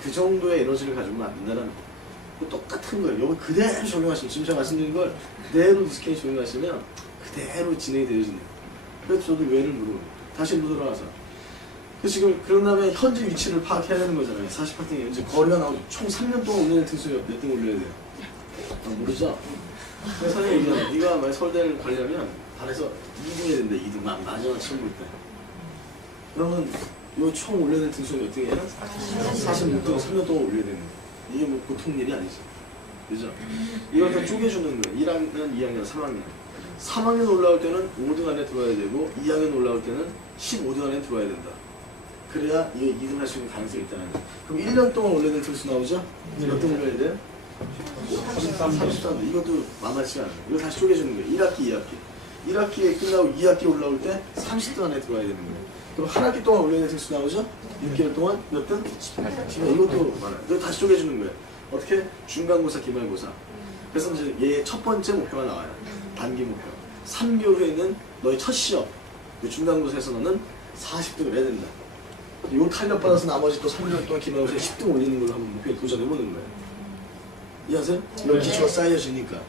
그 정도의 에너지를 가지고는 안 된다는 똑같은 거예요. 여기 그대로 적용하시면 지금 제가 말씀드린 걸 그대로 디스케이 적용하시면 그대로 진행이 되어지는 거예요. 그래서 저도 왜를 물어요. 다시 물어라서 지금 그런 다음에 현재 위치를 파악해야 되는 거잖아요. 48등에 이제 거리가 나오죠. 총 3년 동안 올리는 등수 몇 등 올려야 돼요? 모르죠? 그래서 선생님이 얘기하면 네가 만약 서울대를 가려면 반에서 2등 해야 된다. 2등 마지막 시험 볼 때. 그러면 이 총 올려야 되는 등수가 몇 등이에요? 46등 3년 동안 올려야 되는 거예요. 이게 뭐 보통 일이 아니지. 그죠? 이걸 다 쪼개주는 거예요. 1학년, 2학년, 3학년. 3학년 올라올 때는 5등 안에 들어와야 되고 2학년 올라올 때는 15등 안에 들어와야 된다. 그래야 이거 2등 할 수 있는 가능성이 있다는 거예요. 그럼 1년 동안 올려야 될 등수 나오죠? 몇 등 올려야 돼요? 33등. 이것도 만만치가 않아요. 이거 다시 쪼개주는 거예요. 1학기, 2학기. 1학기에 끝나고 2학기 올라올 때 30등 안에 들어와야 되는 거예요. 그럼 한 학기 동안 올려야 될 등수 나오죠? 6개월 동안 몇 등? 18등. 이것도 많아요. 이거 다시 쪼개주는 거예요. 어떻게? 중간고사, 기말고사. 그래서 이제 얘 첫 번째 목표가 나와요. 단기 목표. 3개월 후에는 너의 첫 시험. 중간고사에서 너는 40등을 해야 된다. 요 탄력 받아서 나머지 또 3개월 동안 기말고사에 10등 올리는 걸로 한번 목표에 도전해보는 거예요. 이해하세요? 이런 기초가 쌓여지니까.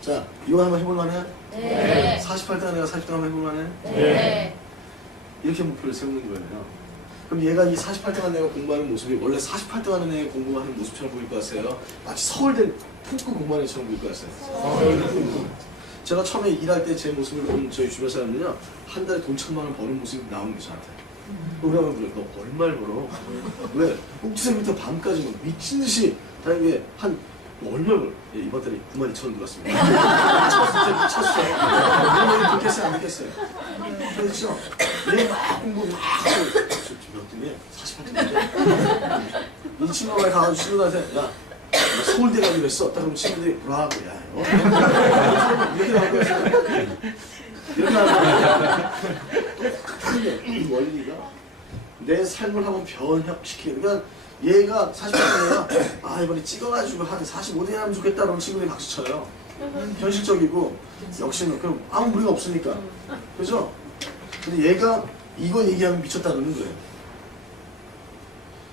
자, 이거 한번 해볼만해요? 네. 48등 안에 40등 한번 해볼만해요? 네. 이렇게 목표를 세우는 거예요. 그럼 얘가 이 48등 한 애가 공부하는 모습이 원래 48등 하는 애가 공부하는 모습처럼 보일 것 같아요? 마치 서울대 푹고 공부하는 애처럼 보일 것 같아요? 제가 처음에 일할 때 제 모습을 본 저희 주변 사람들은요 한 달에 돈 1,000만 원 버는 모습이 나오는 거죠 저한테. 그러면 그래 너 얼마를 벌어? 왜? 꼭지새부터 밤까지 막 미친 듯이 다른 게 한 얼마를 벌어? 예, 이번 달에 92,000원 들었습니다. 미쳤어. 이거 듣겠어요 안 듣겠어요? 그렇죠? 얘 막 공부 막 하고 몇 등이야? 48등이죠? 이 친구가 가가지고 친구들한테 야 나 서울대 가기로 했어. 딱 그러면 친구들이 뭐라고 야 이렇게 나올 거야. 이렇게 나올 거야. 큰 원리가 내 삶을 한번 변혁시키는. 그러니까 얘가 40대잖아요. 아 이번에 찍어가지고 한 45대 하면 좋겠다 그러면 친구들이 박수 쳐요. 현실적이고 역시는 그럼 아무 무리가 없으니까. 그죠? 근데 얘가 이거 얘기하면 미쳤다 그러는 거예요.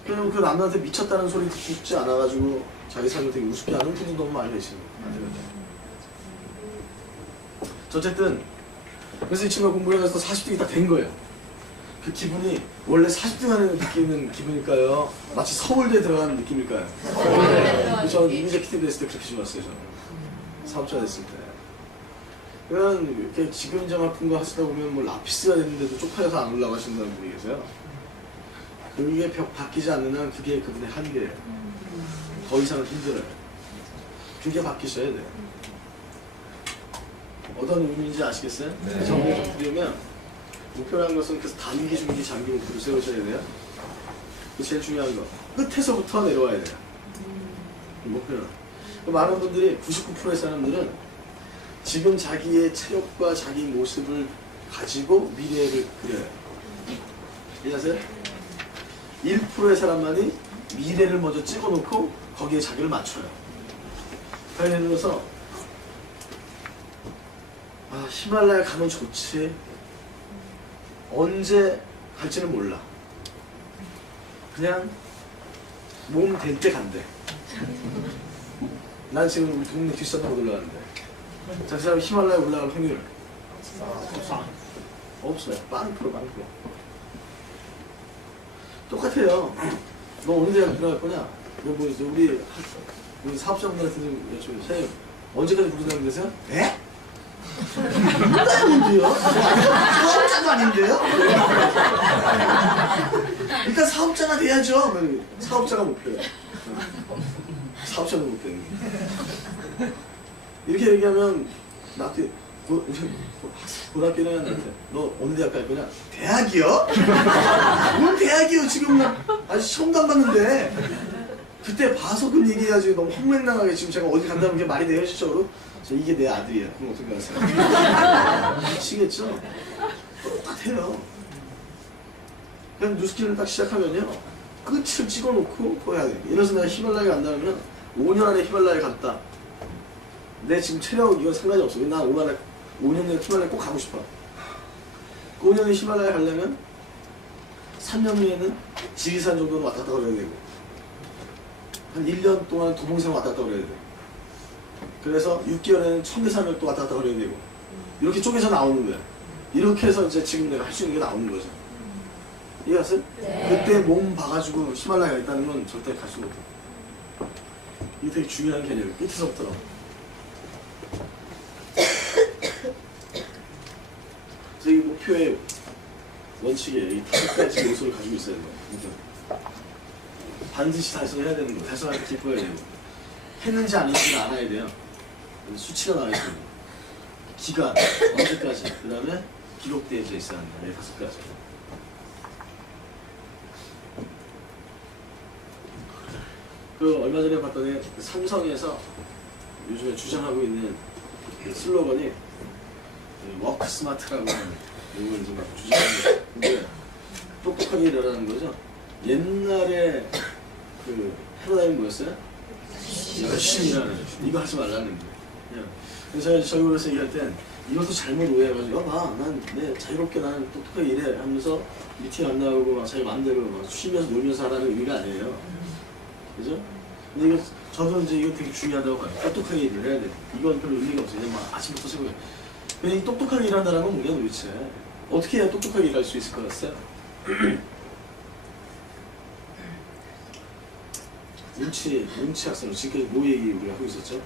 그럼 그 남자한테 미쳤다는 소리 듣고 싶지 않아가지고 자기 삶을 되게 우습게 하는 분도 너무 많이 계시는 거예요. 어쨌든 그래서 이 친구가 공부를 해서 40등이 다 된 거예요. 그 기분이 원래 40등 하는 느끼는 기분일까요? 마치 서울대에 들어가는 느낌일까요? 저는 이미제키티브 됐을 때 그렇게 좋았어요. 저는 사업자 됐을 때. 그냥 이렇게 지금 장학금과 하시다 보면 뭐 라피스가 됐는데도 쪽팔려서 안 올라가신다는 분이 계세요. 그게 바뀌지 않는 한 그게 그분의 한계예요. 더 이상은 힘들어요. 그게 바뀌셔야 돼요. 어떤 의미인지 아시겠어요? 네. 정리를 드리면 목표라는 것은 그래서 단기, 중기, 장기 목표를 세우셔야 돼요. 그게 제일 중요한 거. 끝에서부터 내려와야 돼요. 목표는. 많은 분들이 99%의 사람들은 지금 자기의 체력과 자기 모습을 가지고 미래를 그려요. 이해하세요? 1%의 사람만이 미래를 먼저 찍어놓고 거기에 자기를 맞춰요. 예를 들어서 아 히말라야 가면 좋지. 언제 갈지는 몰라. 그냥 몸 될 때 간대. 난 지금 우리 동네 뒷산으로 올라가는데 자, 그 사람이 히말라야 올라갈 확률 없어요. 빵프로. 똑같아요. 너 어느 대학 들어갈 거냐? 너 뭐 이제 우리 사업자분들한테 좀 여쭤보세요. 선생님 언제까지 부르다는 데세요? 에? 뭔데요? 사업자도 아닌데요? 일단 사업자가 돼야죠. 사업자가 목표예요. 사업자도 목표는 이렇게 얘기하면 나한테 고등학교 1학년 나한테 너 어느 대학 갈 거냐? 대학이요? 뭔 대학이요? 지금 아직 시험도 안 봤는데 그때 봐서 그 얘기해야지. 너무 헛맹랑하게 지금 제가 어디 간다는 게 말이 돼요 실적으로? 이게 내 아들이야. 그럼 어떻게 하세요? 미치겠죠? 똑같아요. 그냥 뉴스킬을 딱 시작하면요 끝을 찍어놓고 해야 돼요. 예를 들어서 내가 히말라야 간다면 5년 안에 히말라야 갔다. 내 지금 체력 이건 상관이 없어. 난 5년 내에 히말라야 꼭 가고 싶어. 그 5년에 히말라야 가려면 3년 후에는 지리산 정도는 왔다 갔다 걸어야 되고 한 1년 동안 도봉산 왔다 갔다 걸어야 되고 그래서 6개월에는 청계산을 또 왔다 갔다 걸어야 되고 이렇게 쪼개서 나오는 거야. 이렇게 해서 이제 지금 내가 할 수 있는 게 나오는 거죠. 이해하세요? 네. 그때 몸 봐가지고 히말라야 있다는 건 절대 갈 수가 없어. 이게 되게 중요한 개념이에요. 끝에서부터. 그래서 이 목표의 원칙에 이 5가지 요소를 가지고 있어야 돼요. 반드시 달성해야 되는 거예요. 달성할 때 기뻐야 되고 했는지 아닌지를 알아야 돼요. 수치가 나와 있어요. 기간, 언제까지, 그 다음에 기록되어 있어야 한다. 이 5가지. 그 얼마 전에 봤더니 삼성에서 요즘에 주장하고 있는 그 슬로건이 워크 스마트라고 하는 이걸 좀 주장하는 근데 똑똑하게 일하라는 거죠. 옛날에 그 패러다임이 뭐였어요? 열심히 일하는 이거 하지 말라는 거예요. 그래서 저희 그래서 얘기할 땐 이것도 잘못 오해해가지고 봐, 난 내 자유롭게 나는 똑똑하게 일해 하면서 미팅 안 나오고 막 자기 마음대로 막 쉬면서 놀면서 하라는 의미가 아니에요. 그죠? 근데 이거 저도 이제 이거 되게 중요하다고 봐요. 똑똑하게 일을 해야 돼. 이건 별로 의미가 없어요. 그냥 막 아침부터 새벽에. 근데 이 똑똑하게 일한다는 건 뭐냐 도대체? 어떻게 해야 똑똑하게 일할 수 있을 것 같아요? 눈치 학습 지금까지 뭐 얘기 우리가 하고 있었죠?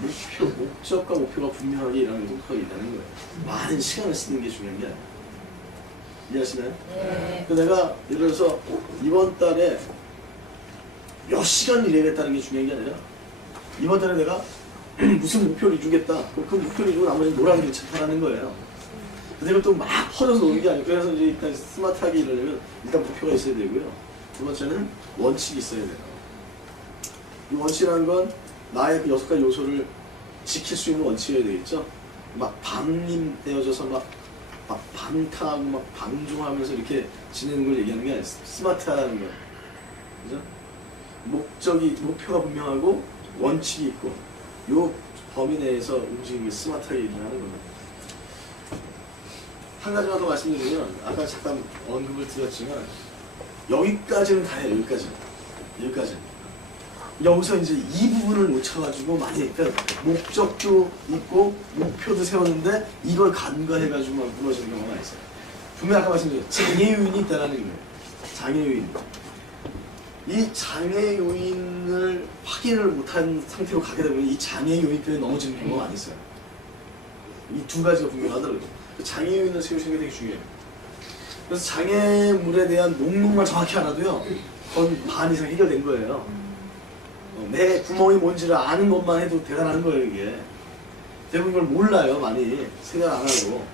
목적과 목표가 분명하게 일하는 게 똑똑하게 일하는 거예요. 많은 시간을 쓰는 게 중요한 게 아니에요. 이해하시나요? 네. 그 내가 예를 들어서 이번 달에 몇 시간 일해야겠다는 게 중요한 게 아니라 이번 달에 내가 무슨 목표를 이루겠다. 그 목표를 이루고 나머지 놀아도 괜찮다는 거예요. 근데 이걸 또 막 퍼져서 노는 게 아니고 그래서 이제 일단 스마트하게 일하려면 일단 목표가 있어야 되고요. 두 번째는 원칙이 있어야 돼요. 이 원칙이라는 건 나의 그 6가지 요소를 지킬 수 있는 원칙이어야 되겠죠. 막 방임되어져서 막 막 방탕하고 막 방종하면서 이렇게 지내는 걸 얘기하는 게 아니에요. 스마트하다는 거. 그죠? 목표가 분명하고 원칙이 있고 요 범위 내에서 움직이는 게 스마트하게 일을 하는 겁니다. 한 가지만 더 말씀드리면 아까 잠깐 언급을 드렸지만 여기까지는 다예요. 여기까지는. 여기서 이제 이 부분을 놓쳐가지고 많이 그러니까 목적도 있고 목표도 세웠는데 이걸 간과해가지고 막 무너지는 경우가 많이 있어요. 분명히 아까 말씀드렸죠. 장애 요인이 있다는 거예요. 장애 요인. 이 장애 요인을 확인을 못한 상태로 가게 되면 이 장애 요인 때문에 넘어지는 경우가 많이 있어요. 이 두 가지가 분명하더라고요. 장애 요인을 세우시는 게 되게 중요해요. 그래서 장애물에 대한 목록만 정확히 알아도요, 거의 반 이상 해결된 거예요. 내 구멍이 뭔지를 아는 것만 해도 대단한 거예요, 이게. 대부분 이걸 몰라요, 많이. 생각 안 하고.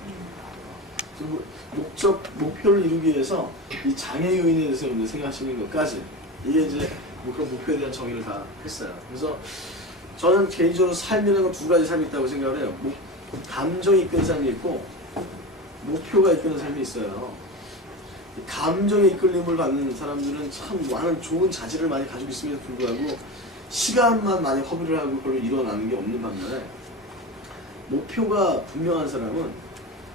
목표를 이루기 위해서 이 장애 요인에 대해서 생각하시는 것까지. 이게 이제 그런 목표에 대한 정의를 다 했어요. 그래서 저는 개인적으로 삶이라는 건 두 가지 삶이 있다고 생각을 해요. 감정이 이끄는 삶이 있고, 목표가 이끄는 삶이 있어요. 감정의 이끌림을 받는 사람들은 참 많은 좋은 자질을 많이 가지고 있음에도 불구하고 시간만 많이 허비를 하고 별로 일어나는 게 없는 반면에 목표가 분명한 사람은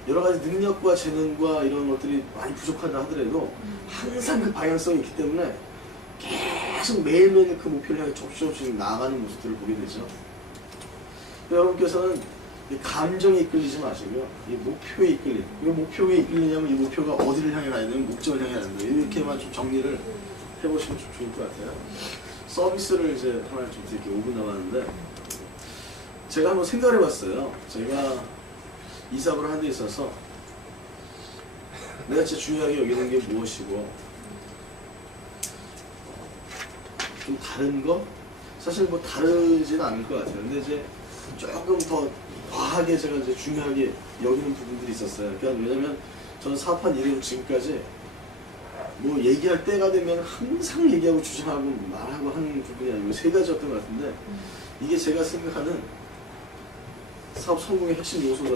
여러 가지 능력과 재능과 이런 것들이 많이 부족하다 하더라도 항상 그 방향성이 있기 때문에 계속 매일매일 그 목표를 향해 조금씩 나아가는 모습들을 보게 되죠. 여러분께서는 이 감정에 이끌리지 마시고요. 이 목표에 이끌림. 이 목표에 이끌리냐면 이 목표가 어디를 향해 가야 되는 목적을 향해 가야 된다. 이렇게만 좀 정리를 해보시면 좀 좋을 것 같아요. 서비스를 이제 하나 좀 이렇게 5분 남았는데 제가 한번 생각을 해봤어요. 제가 이사를 하는 데 있어서 내가 진짜 중요하게 여기는 게 무엇이고 좀 다른 거? 사실 뭐 다르지는 않을 것 같아요. 근데 이제 조금 더 과하게 제가 이제 중요하게 여기는 부분들이 있었어요. 그러니까 왜냐면 저는 사업한 이래로 지금까지 뭐 얘기할 때가 되면 항상 얘기하고 주장하고 말하고 하는 부분이 아니고 세 가지였던 것 같은데 이게 제가 생각하는 사업 성공의 핵심 요소다.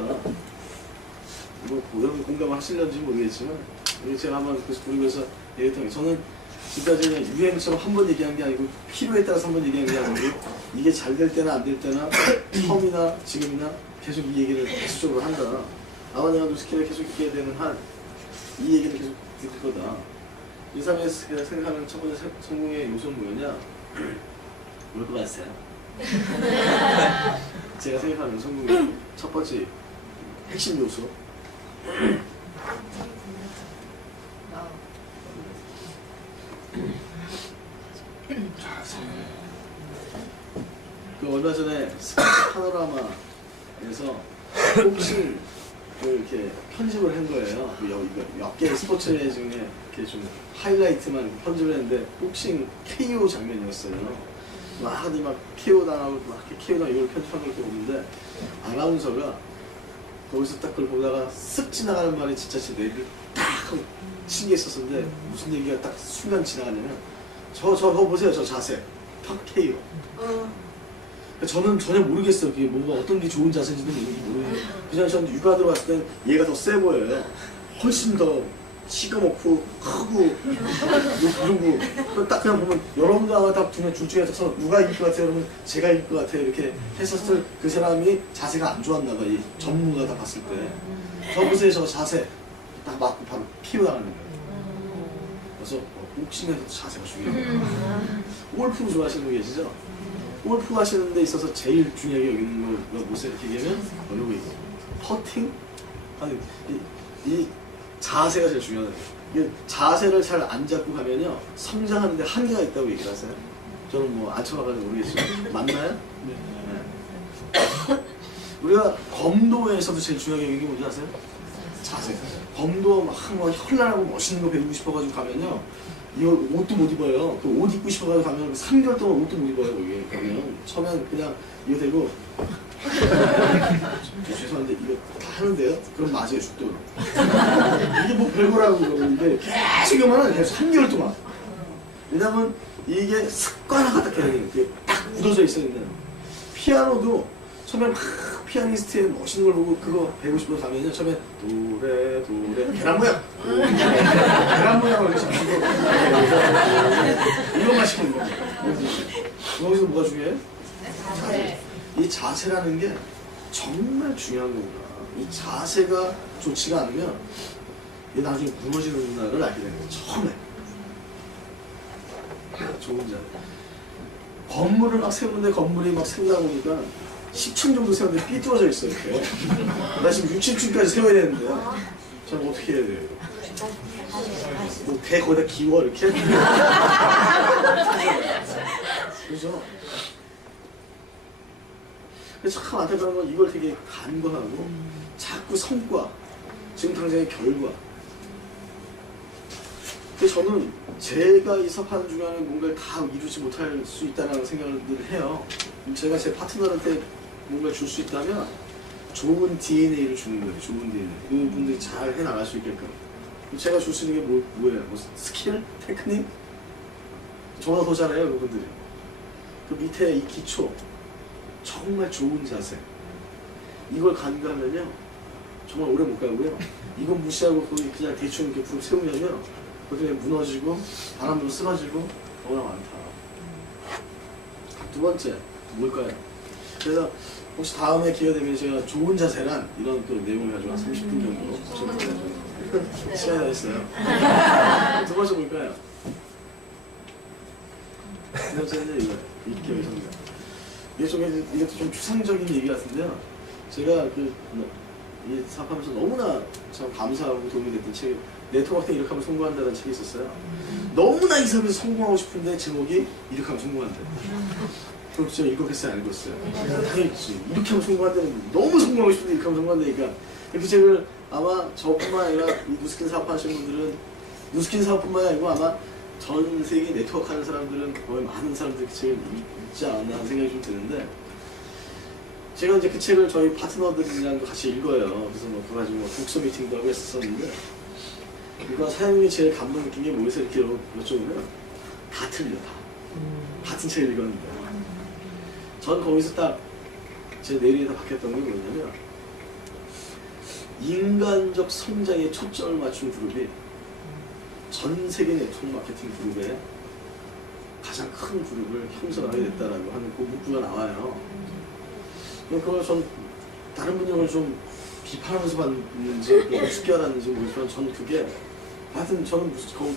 뭐 여러분 공감하실는지 모르겠지만 이게 제가 한번 그래서 얘기했던 게 저는 지금까지 그냥 유행처럼 한 번 얘기한 게 아니고 필요에 따라서 한 번 얘기한 게 아니고 이게 잘 될 때나 안 될 때나 처음이나 지금이나 계속 이 얘기를 계속적으로 한다. 아마 내가 노스킬을 계속 있게 되는 한 이 얘기를 계속 들을 거다. 이 삶에서 제가 생각하는 첫 번째 성공의 요소는 뭐냐? 뭘 것 같아요? 제가 생각하는 성공의 첫 번째 핵심 요소. 그 얼마 전에 파노라마에서 복싱을 이렇게 편집을 한 거예요. 몇 개의 스포츠 중에 이렇게 좀 하이라이트만 편집을 했는데 복싱 KO 장면이었어요. 막 KO 당하고 막 KO 당하고 이걸 편집한 걸 보는데 아나운서가 거기서 딱 그걸 보다가 쓱 지나가는 말이 진짜 제 뇌를 딱 하고 친 게 있었는데 무슨 얘기가 딱 순간 지나가냐면 저 보세요. 저 자세. 턱 KO. 저는 전혀 모르겠어요. 그게 뭐가 어떤 게 좋은 자세인지도 모르겠어요. 그냥 저는 육아 들어갔을 땐 얘가 더 세 보여요. 훨씬 더 시꺼멓고 크고 이러고 딱 그냥 보면 여러분도 아마 다 둘 중에서 누가 이길 것 같아요? 그러면 제가 이길 것 같아요. 이렇게 했었을 그 사람이 자세가 안 좋았나 봐. 이 전문가 다 봤을 때. 저 보세요. 저 자세. 딱 맞고 바로 KO 당하는 거예요. 그래서 복싱에서도 자세가 중요해요. 골프 좋아하시는 분 계시죠? 골프 하시는 데 있어서 제일 중요하게 여기는 거 무슨 이렇게 얘기하면 이러고 있고 퍼팅? 아니 이 자세가 제일 중요해요. 이 자세를 잘 안 잡고 가면요 성장하는데 한계가 있다고 얘기를 하세요. 저는 뭐 안 쳐봐가지고 모르겠지만 맞나요? 네. 우리가 검도에서도 제일 중요하게 여기는 게 뭔지 아세요? 자세. 검도 막 현란하고 멋있는 거 배우고 싶어가지고 가면요 이거 옷도 못 입어요. 그 옷 입고 싶어가지고 가면 3개월 동안 옷도 못 입어요. 거기 가면 처음엔 그냥 이거 되고 죄송한데 이거 다 하는데요? 그럼 맞아요 죽도록. 이게 뭐 별거라고 그러고 이게 계속 하면 계속 3개월 동안. 왜냐면 이게 습관화가 딱 돼야 돼요. 딱 묻어져 있어야 된다. 피아노도 처음에 막 피아니스트의 멋있는 걸 보고 그거 배우고 싶어서 가면요. 처음에 도레 계란 모양 계란 모양을 이렇게 시키고 이것만 시키는 거예요. 거기서 뭐가 중요해요? 자세. 이 자세라는 게 정말 중요한 거구나. 이 자세가 좋지가 않으면 얘 나중에 무너지는구나를 알게 되는 거예요. 처음에. 좋은 자세. 건물을 막 세우는데 건물이 막 세우다 보니까 10층 정도 세웠는데 삐뚤어져 있어요. 이렇게. 나 지금 6, 7층까지 세워야 되는데 저는 어떻게 해야 돼요? 뭐 배 거기다 기워 이렇게? 그죠? 그래서 참 안타까운 건 이걸 되게 간과하고 자꾸 성과, 지금 당장의 결과. 그래서 저는 제가 이 사업하는 중간에 뭔가를 다 이루지 못할 수 있다는 생각을 늘 해요. 제가 제 파트너한테 뭔가를 줄 수 있다면 좋은 DNA를 주는 거예요. 좋은 DNA. 그분들이 잘 해나갈 수 있게끔. 제가 줄 수 있는 게 뭐예요? 뭐 스킬? 테크닉? 저보다 더 잘해요, 그분들이. 그 밑에 이 기초. 정말 좋은 자세. 이걸 간과하면요. 정말 오래 못 가고요. 이건 무시하고 거기 그냥 대충 이렇게 푹 세우면요. 그게 무너지고 바람도 쓰러지고 너무나 많다. 두 번째 뭘까요? 그래서 혹시 다음에 기회 되면 제가 좋은 자세란 이런 또 내용을 가지고 한 30분 정도 시간이 다 있어요. 두 번째 뭘까요? 두 번째는 이거 인격의 성장. 이것도 좀 추상적인 얘기 같은데요. 제가 이 사업하면서 너무나 참 감사하고 도움이 됐던 책, 네트워크 이렇게 하면 성공한다는 책이 있었어요. 너무나 이 사업에서 성공하고 싶은데 제목이 이렇게 하면 성공한다. 그럼 제가 읽었겠어요? 안 읽었어요? 당연히 이렇게 하면 성공한다는, 너무 성공하고 싶은데 이렇게 하면 성공한다니까. 그 책을 아마 저뿐만 아니라 이 누스킨 사업 하시는 분들은, 누스킨 사업뿐만 아니고 아마 전 세계 네트워크 하는 사람들은 거의 많은 사람들이 그 책을 읽지 않나 하는 생각이 좀 드는데, 제가 이제 그 책을 저희 파트너들이랑도 같이 읽어요. 그래서 뭐 그거 가지고 독서 미팅도 하고 했었는데, 이거 사장님이 제일 감동 느낀 게 뭐에서 이렇게 여쭤보면 다 틀려, 다. 같은 책을 읽었는데. 전 거기서 딱 제 내리에 다 바뀌었던 게 뭐냐면, 인간적 성장에 초점을 맞춘 그룹이 전 세계 네트워크 마케팅 그룹의 가장 큰 그룹을 형성하게 됐다라고 하는 그 문구가 나와요. 그걸 전 다른 분들을 좀 비판하면서 봤는지 우습게 알았는지 모르지만 저는 그게 하여튼 저는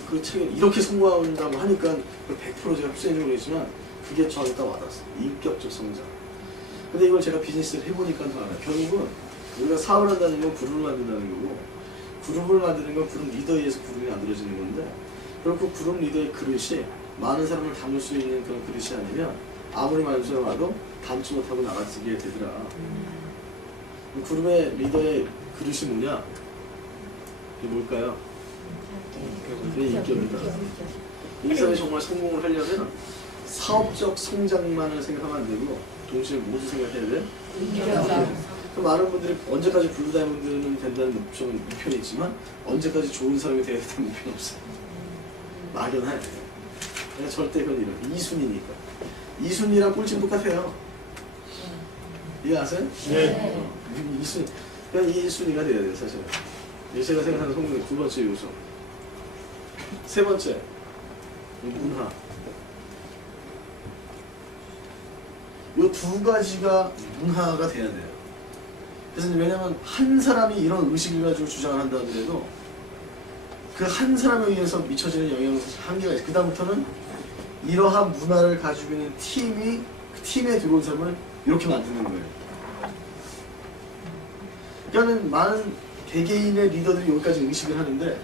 그 책에 이렇게 성공한다고 하니까 100% 제가 흡수했는지 모르겠지만 그게 저한테 딱 와닿았어요. 인격적 성장. 근데 이걸 제가 비즈니스를 해보니까 더 알아요. 결국은 우리가 사업을 한다는 건 그룹을 만든다는 거고, 그룹을 만드는 건 그룹 리더에 의해서 그룹이 만들어지는 건데, 그리고 그 그룹 리더의 그릇이 많은 사람을 담을 수 있는 그런 그릇이 아니면 아무리 많은 사람이 와도 담지 못하고 나가게 되더라. 그룹의 리더의 그릇이 뭐냐? 그게 뭘까요? 그게 인격이다. 이 사람이 정말 성공을 하려면 사업적 성장만을 생각하면 안 되고 동시에 모두 생각해야 돼? 그 많은 분들이 언제까지 블루다이몬드는 된다는 목표는 있지만 언제까지 좋은 사람이 되어야 된다는 목표는 없어요. 막연해야 돼요. 그러니까 절대 그건 이런 2순위니까. 2순위랑 꼴찌는 똑같아요. 이해 아세요? 네. 2순위. 그냥 2순위가 돼야 돼요, 사실은. 이게 제가 생각하는 성공의 두 번째 요소. 세 번째, 문화. 이 두 가지가 문화가 돼야 돼요. 그래서 왜냐면 한 사람이 이런 의식을 가지고 주장을 한다 하더라도 그 한 사람에 의해서 미쳐지는 영향은 사실 한계가 있어요. 그 다음부터는 이러한 문화를 가지고 있는 팀이 그 팀에 들어온 사람을 이렇게 만드는 거예요. 그러니까는 많은 개개인의 리더들이 여기까지 의식을 하는데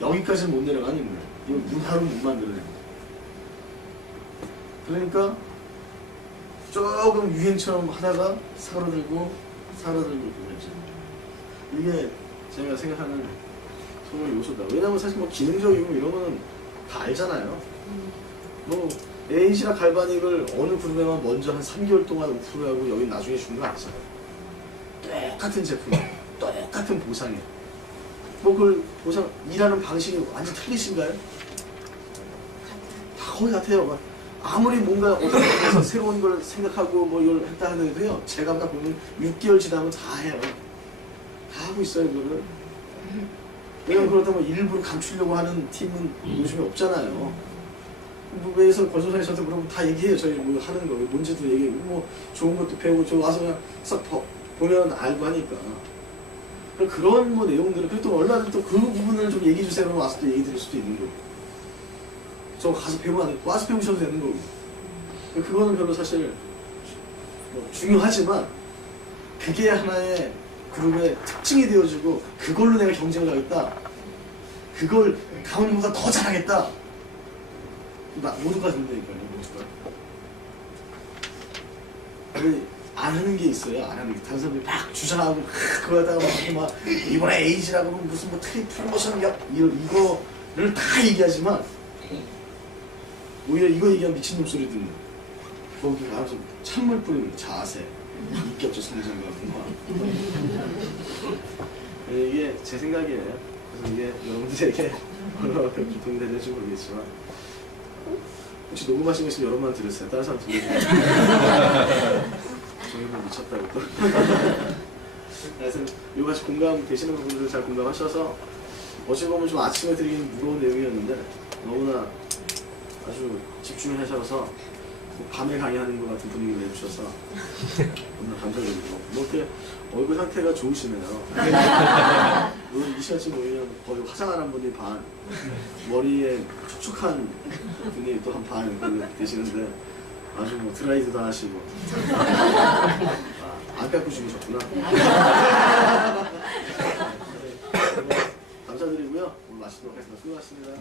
여기까지는 못 내려가는 거예요. 이거 문화로 못 만들어내는 거예요. 그러니까 조금 유행처럼 하다가 사라들고 그러지. 이게 제가 생각하는 정말 요소다. 왜냐면 사실 뭐 기능적이고 이런 거는 다 알잖아요. 뭐 에이지나 갈바닉을 어느 그룹에만 먼저 한 3개월 동안 오프를 하고 여기 나중에 준 거 아니잖아요. 똑같은 제품, 똑같은 보상에. 뭐 그걸 보상 일하는 방식이 완전 틀리신가요? 다 거의 같아요. 아무리 뭔가 어떤 곳에서 새로운 걸 생각하고 뭐 이걸 했다 하는데요. 제가 딱 보면 6개월 지나면 다 해요. 다 하고 있어요, 그거를. 왜냐면 그렇다면 일부러 감추려고 하는 팀은 요즘에 없잖아요. 무배에서 건설사에서한테 물어보면 다 얘기해요. 저희 뭐 하는 거, 뭔지도 얘기하고, 뭐 좋은 것도 배우고, 저 와서 그냥 싹 보면 알고 하니까. 그런 뭐 내용들을, 그리고 또 얼마든 또 그 부분을 좀 얘기해 주세요. 와서 또 얘기 드릴 수도 있는 거고. 저 가서 배우면 안 돼. 와서 배우셔도 되는 거고. 그거는 별로 사실 뭐 중요하지만, 그게 하나의 그룹의 특징이 되어지고, 그걸로 내가 경쟁을 하겠다. 그걸 강원보다 더 잘하겠다. 모두가 된다니까요, 모두가. 안 하는 게 있어요, 안 하는 게. 다른 사람들이 막 주장하고, 그거다가 막, 이번에 에이지라고 무슨 뭐 프로모션 이거를 다 얘기하지만, 오히려 이거 얘기하면 미친놈 소리 듣는. 거기 가서 찬물 뿌리는 자세, 인격적 성장과 이게 제 생각이에요. 그래서 이게 여러분들에게 얼마만큼 도움이 되는지 모르겠지만, 혹시 녹음하신 거 있으면 여러분만 들으세요. 다른 사람 들으세요. 저희는 미쳤다고 또. 그래서 이거같이 공감되시는 부분들 잘 공감하셔서, 어찌 보면 좀 아침에 드리기는 무거운 내용이었는데 너무나 아주 집중하셔서 밤에 강의하는 것 같은 분위기를 내주셔서 너무나 감사드리고, 뭐 이렇게 얼굴 상태가 좋으시네요. 이 시간쯤 모이면 거의 화장한 분이 반, 머리에 촉촉한 분이 또 한 반 계시는데 아주 뭐 드라이도 다 하시고 안 깎고 주무셨구나. 감사드리고요. 오늘 마치도록 하겠습니다. 수고하셨습니다.